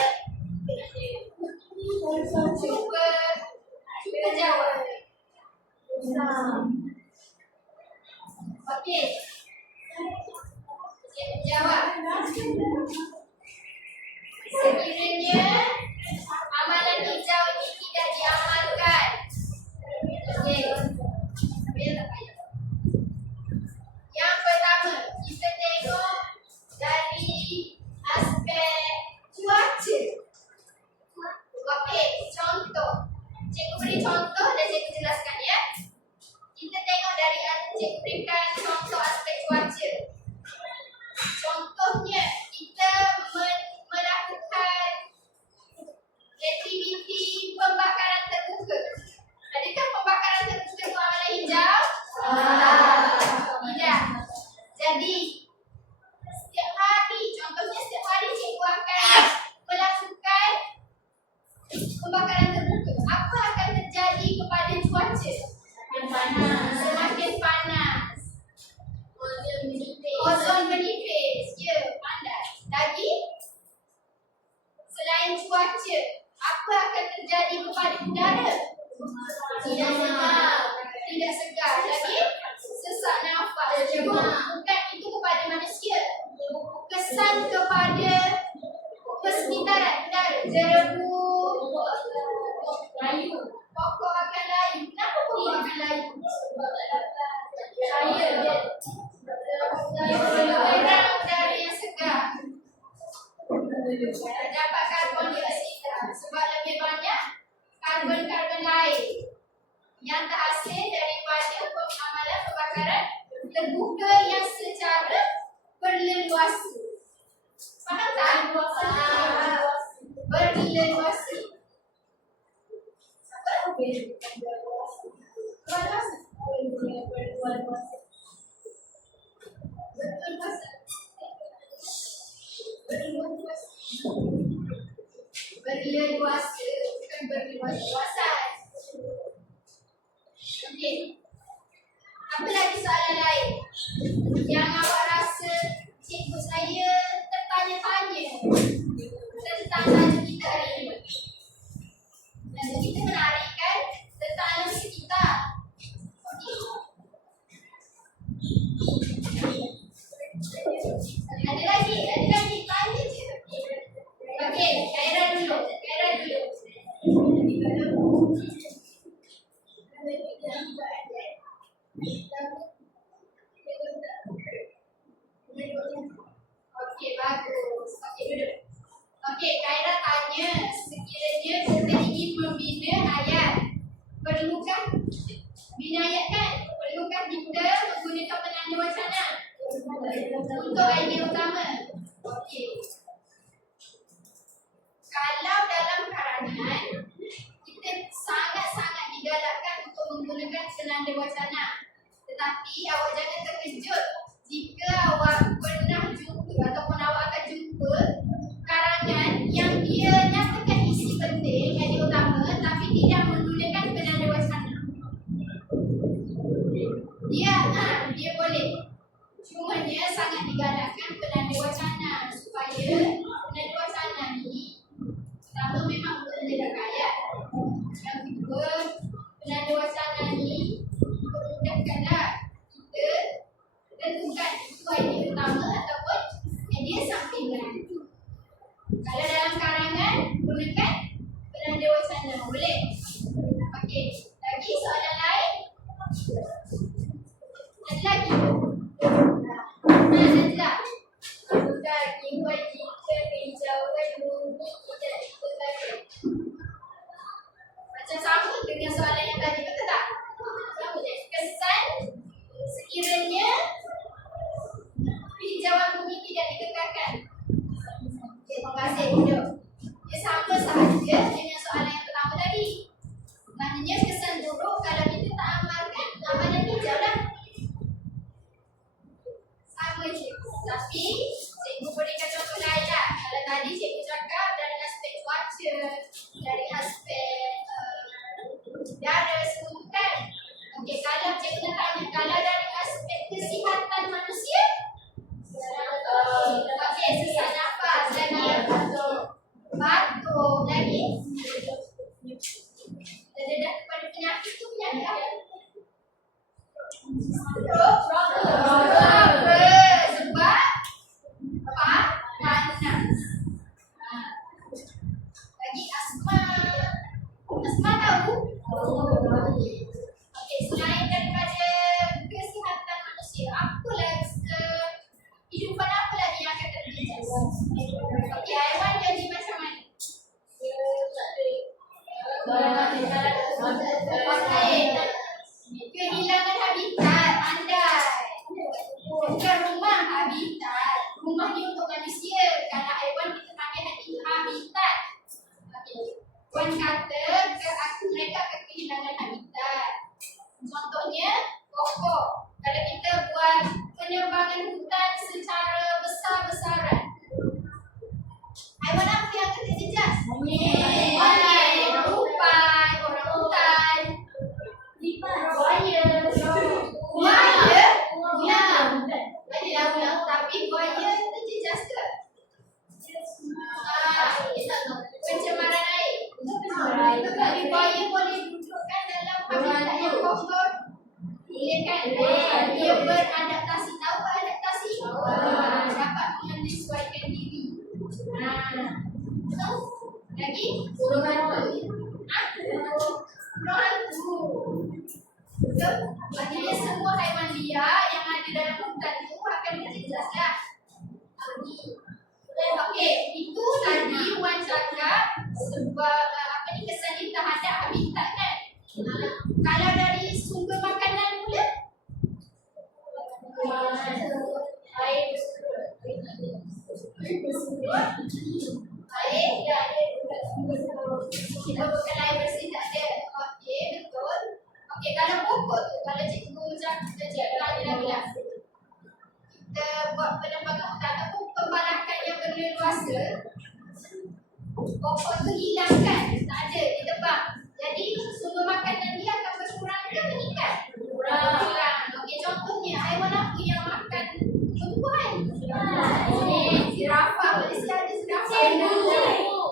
Cuba jawab. Okey. Cikgu jawab. Sekiranya amalan hijau ini tidak diamalkan. Okey. Yang pertama, kita tengok dari aspek cuaca. Okey, contoh. Cikgu beri contoh dan cikgu jelaskan ya. Kita tengok dari cikgu berikan contoh aspek cuaca. Contohnya, kita melakukan aktiviti pembakaran terbuka. Adakah pembakaran terbuka itu amalan hijau? Tidak. Jadi, setiap hari, contohnya setiap hari cikgu akan melakukan pembakaran terbuka. Apa akan terjadi kepada cuaca? Semakin panas. Ozon menipis. Ya, panas. Lagi, selain cuaca, apa akan terjadi kepada udara? Tidak segar. Tidak segar. Lagi, sesak nafas. Bukan itu kepada manusia. Kesan kepada persekitaran udara. Jerebu, layu. Pokok akan layu. Kenapa pokok akan layu? Kurang udara yang segar. Dapat karbon dioksida. Sebab lebih banyak karbon-karbon lain yang terhasil daripada amalan pembakaran terbuka yang secara berleluasa. Faham tak? Berleluasa. Apa? Berleluasa. Berleluasa, bukan berleluasa. Okey. Apa lagi soalan lain yang awak rasa cikgu saya tertanya-tanya tentang tajuk kita hari ini? Tajuk kita menarik kan? Tentang alam sekitar. Okey. Ada lagi? Tanya je. Okey, Khaira dulu. Okey, bagus. Okey, duduk. Okey, Khaira tanya, sekiranya kita ingin membina bina ayat. Perlukah bina ayat kan? Perlukah kita menggunakan penanda wacana untuk idea utama? Okey. Kalau dalam karangan kita sangat-sangat digalakkan untuk menggunakan penanda wacana. Tetapi awak jangan terkejut jika awak pernah jumpa ataupun awak akan jumpa karangan yang dia nyatakan isi penting idea utama tapi tidak menggunakan penanda wacana. Dia boleh. Cumanya sangat digalakkan penanda wacana supaya penanda wacana ni pertama memang untuk menjaga ayat. Yang kedua, penanda wacana ni memudahkanlah kita tentukan itu idea utama ataupun idea sampingan. Kalau dalam karangan gunakan penanda wacana boleh. Okey, lagi soalan lain? Ada lagi? Najlah. Bukan diwajibkan penjauhan bumi tidak diperlukan. Macam sama dengan soalan yang tadi, betul tak? Sama je. Kesan sekiranya penjauhan bumi tidak dikekalkan. Okay, terima kasih. Dia sama sahaja dengan soalan yang pertama tadi. Maknanya kesan buruk kalau kita tak amalkan amalan hijau lah. Sama je. Tapi cikgu berikan contoh lain lah. Kalau tadi cikgu cakap dari aspek cuaca, dari aspek udara semua kan. Okey, kalau cikgu nak tanya, kalau dari aspek kesihatan manusia, okey, sesak nafas lagi, batuk lagi, terdedah kepada penyakit tu penyakit apa? Stroke. Sebab panas. Lagi asma. Asma tahu? Okey, selain daripada kesihatan manusia, apalah kehidupan apa lagi yang akan terjejas? Okey, haiwan jadi macam mana? Kehilangan habitat, andai. Bukan rumah, habitat. Rumah ni untuk manusia. Kalau haiwan kita panggil habitat. Okay. Puan kata mereka akan kehilangan habitat. Contohnya pokok. Kalau kita buat penerbangan hutan secara besar-besaran, haiwan apa yang akan terjejas? Monyet, tupai, orang hutan. Buaya. Tapi buaya terjejas ke? Pencemaran air. Tapi buaya boleh dudukkan dalam habitat yang kotor. Boleh kan? Dia beradaptasi. Tahu beradaptasi? Dapat menyesuaikan diri. Tahu? Lagi? Burung hantu. Burung hantu. Betul? Maksudnya semua haiwan liar yang ada dalam hutan itu akan terjejas lah. Okey, itu tadi Wan cakap sebab kesan dia terhadap habitat kan. Kalau dari sumber makanan pula, air kita bukan air bersih tak ada. Okey, betul. Okey, kalau pokok tu, kalau cikgu cakap lagi lah. Kita buat penerbangan hutan ataupun pembalakan yang berleluasa, pokok tu hilang kan, tak ada, ditebang. Jadi sumber makanan dia akan berkurang ke meningkat? Berkurang. Okey, contohnya haiwan apa yang makan tumbuhan? Zirafah. Malaysia ada zirafah.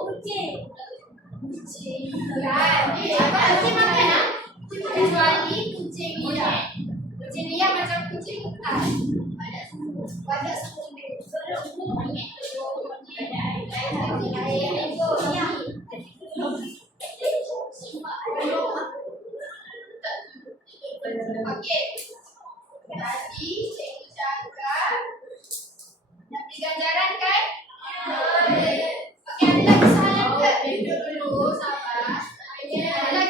Kucing. Kan? Kucing makan ah? Kecuali kucing liar. Kucing liar macam kucing hutan. Banyak sumber. Okey. Tadi cikgu cakap nak beri ganjaran kan? Okey, ada lagi soalan ke? Duduk dulu, sabar. Ada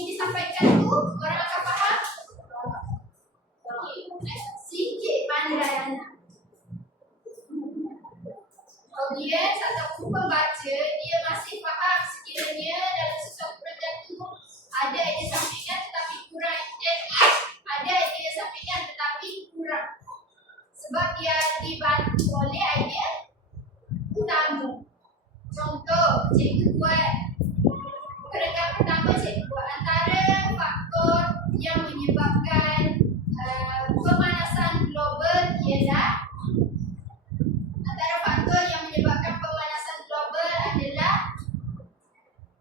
ingin disampaikan tu orang akan faham? Sikit pandai anak. Audiens ataupun pembaca dia masih faham sekiranya dalam sesuatu perenggan tu ada idea sampingan tetapi kurang ada idea sampingan tetapi kurang sebab dia dibantu oleh idea utama. Contoh, cikgu buat perenggan pertama, cikgu buat antara faktor yang menyebabkan pemanasan global ialah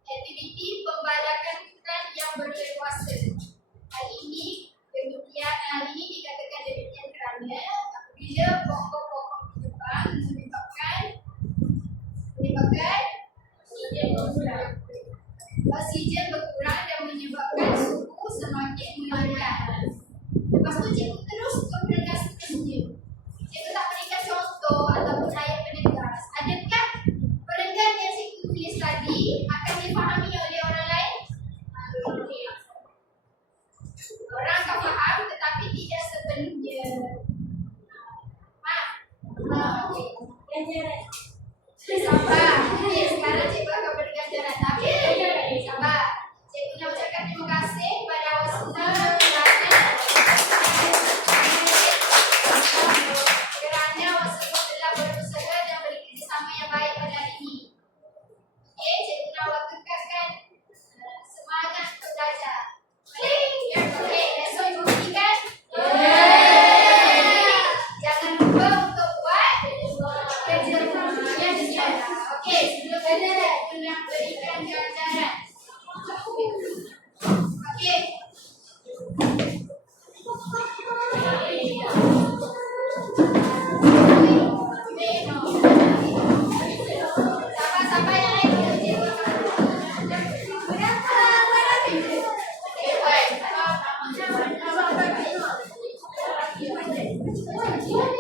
aktiviti pembalakan hutan yang berleluasa. Hal ini dikatakan demikian kerana apabila pokok-pokok ditebang menyebabkan oksigen berkurang dan menyebabkan suhu semakin meningkat. Lepas tu cikgu terus ke perenggan seterusnya. Cikgu tak berikan contoh ataupun ayat penegas. Adakah perenggan yang cikgu tulis tadi akan difahami oleh orang lain? Orang akan faham tetapi tidak sepenuhnya. Ganjaran. Sabar. Okay, sekarang cikgu akan beri ganjaran. Tapi sabar. Cikgu nak ucapkan terima kasih kepada awak semua kerana awak semua telah berusaha dan bekerjasama yang baik pada hari ini. Okay, cikgu nak awak kekalkan semangat untuk belajar. Okay, besok ibu berikan. Jangan lupa untuk buat kerja rumahnya sekarang. Okay, sebelum belajar, cikgu nak berikan ganjaran. Okay. Sabar yang lain. Terima kasih.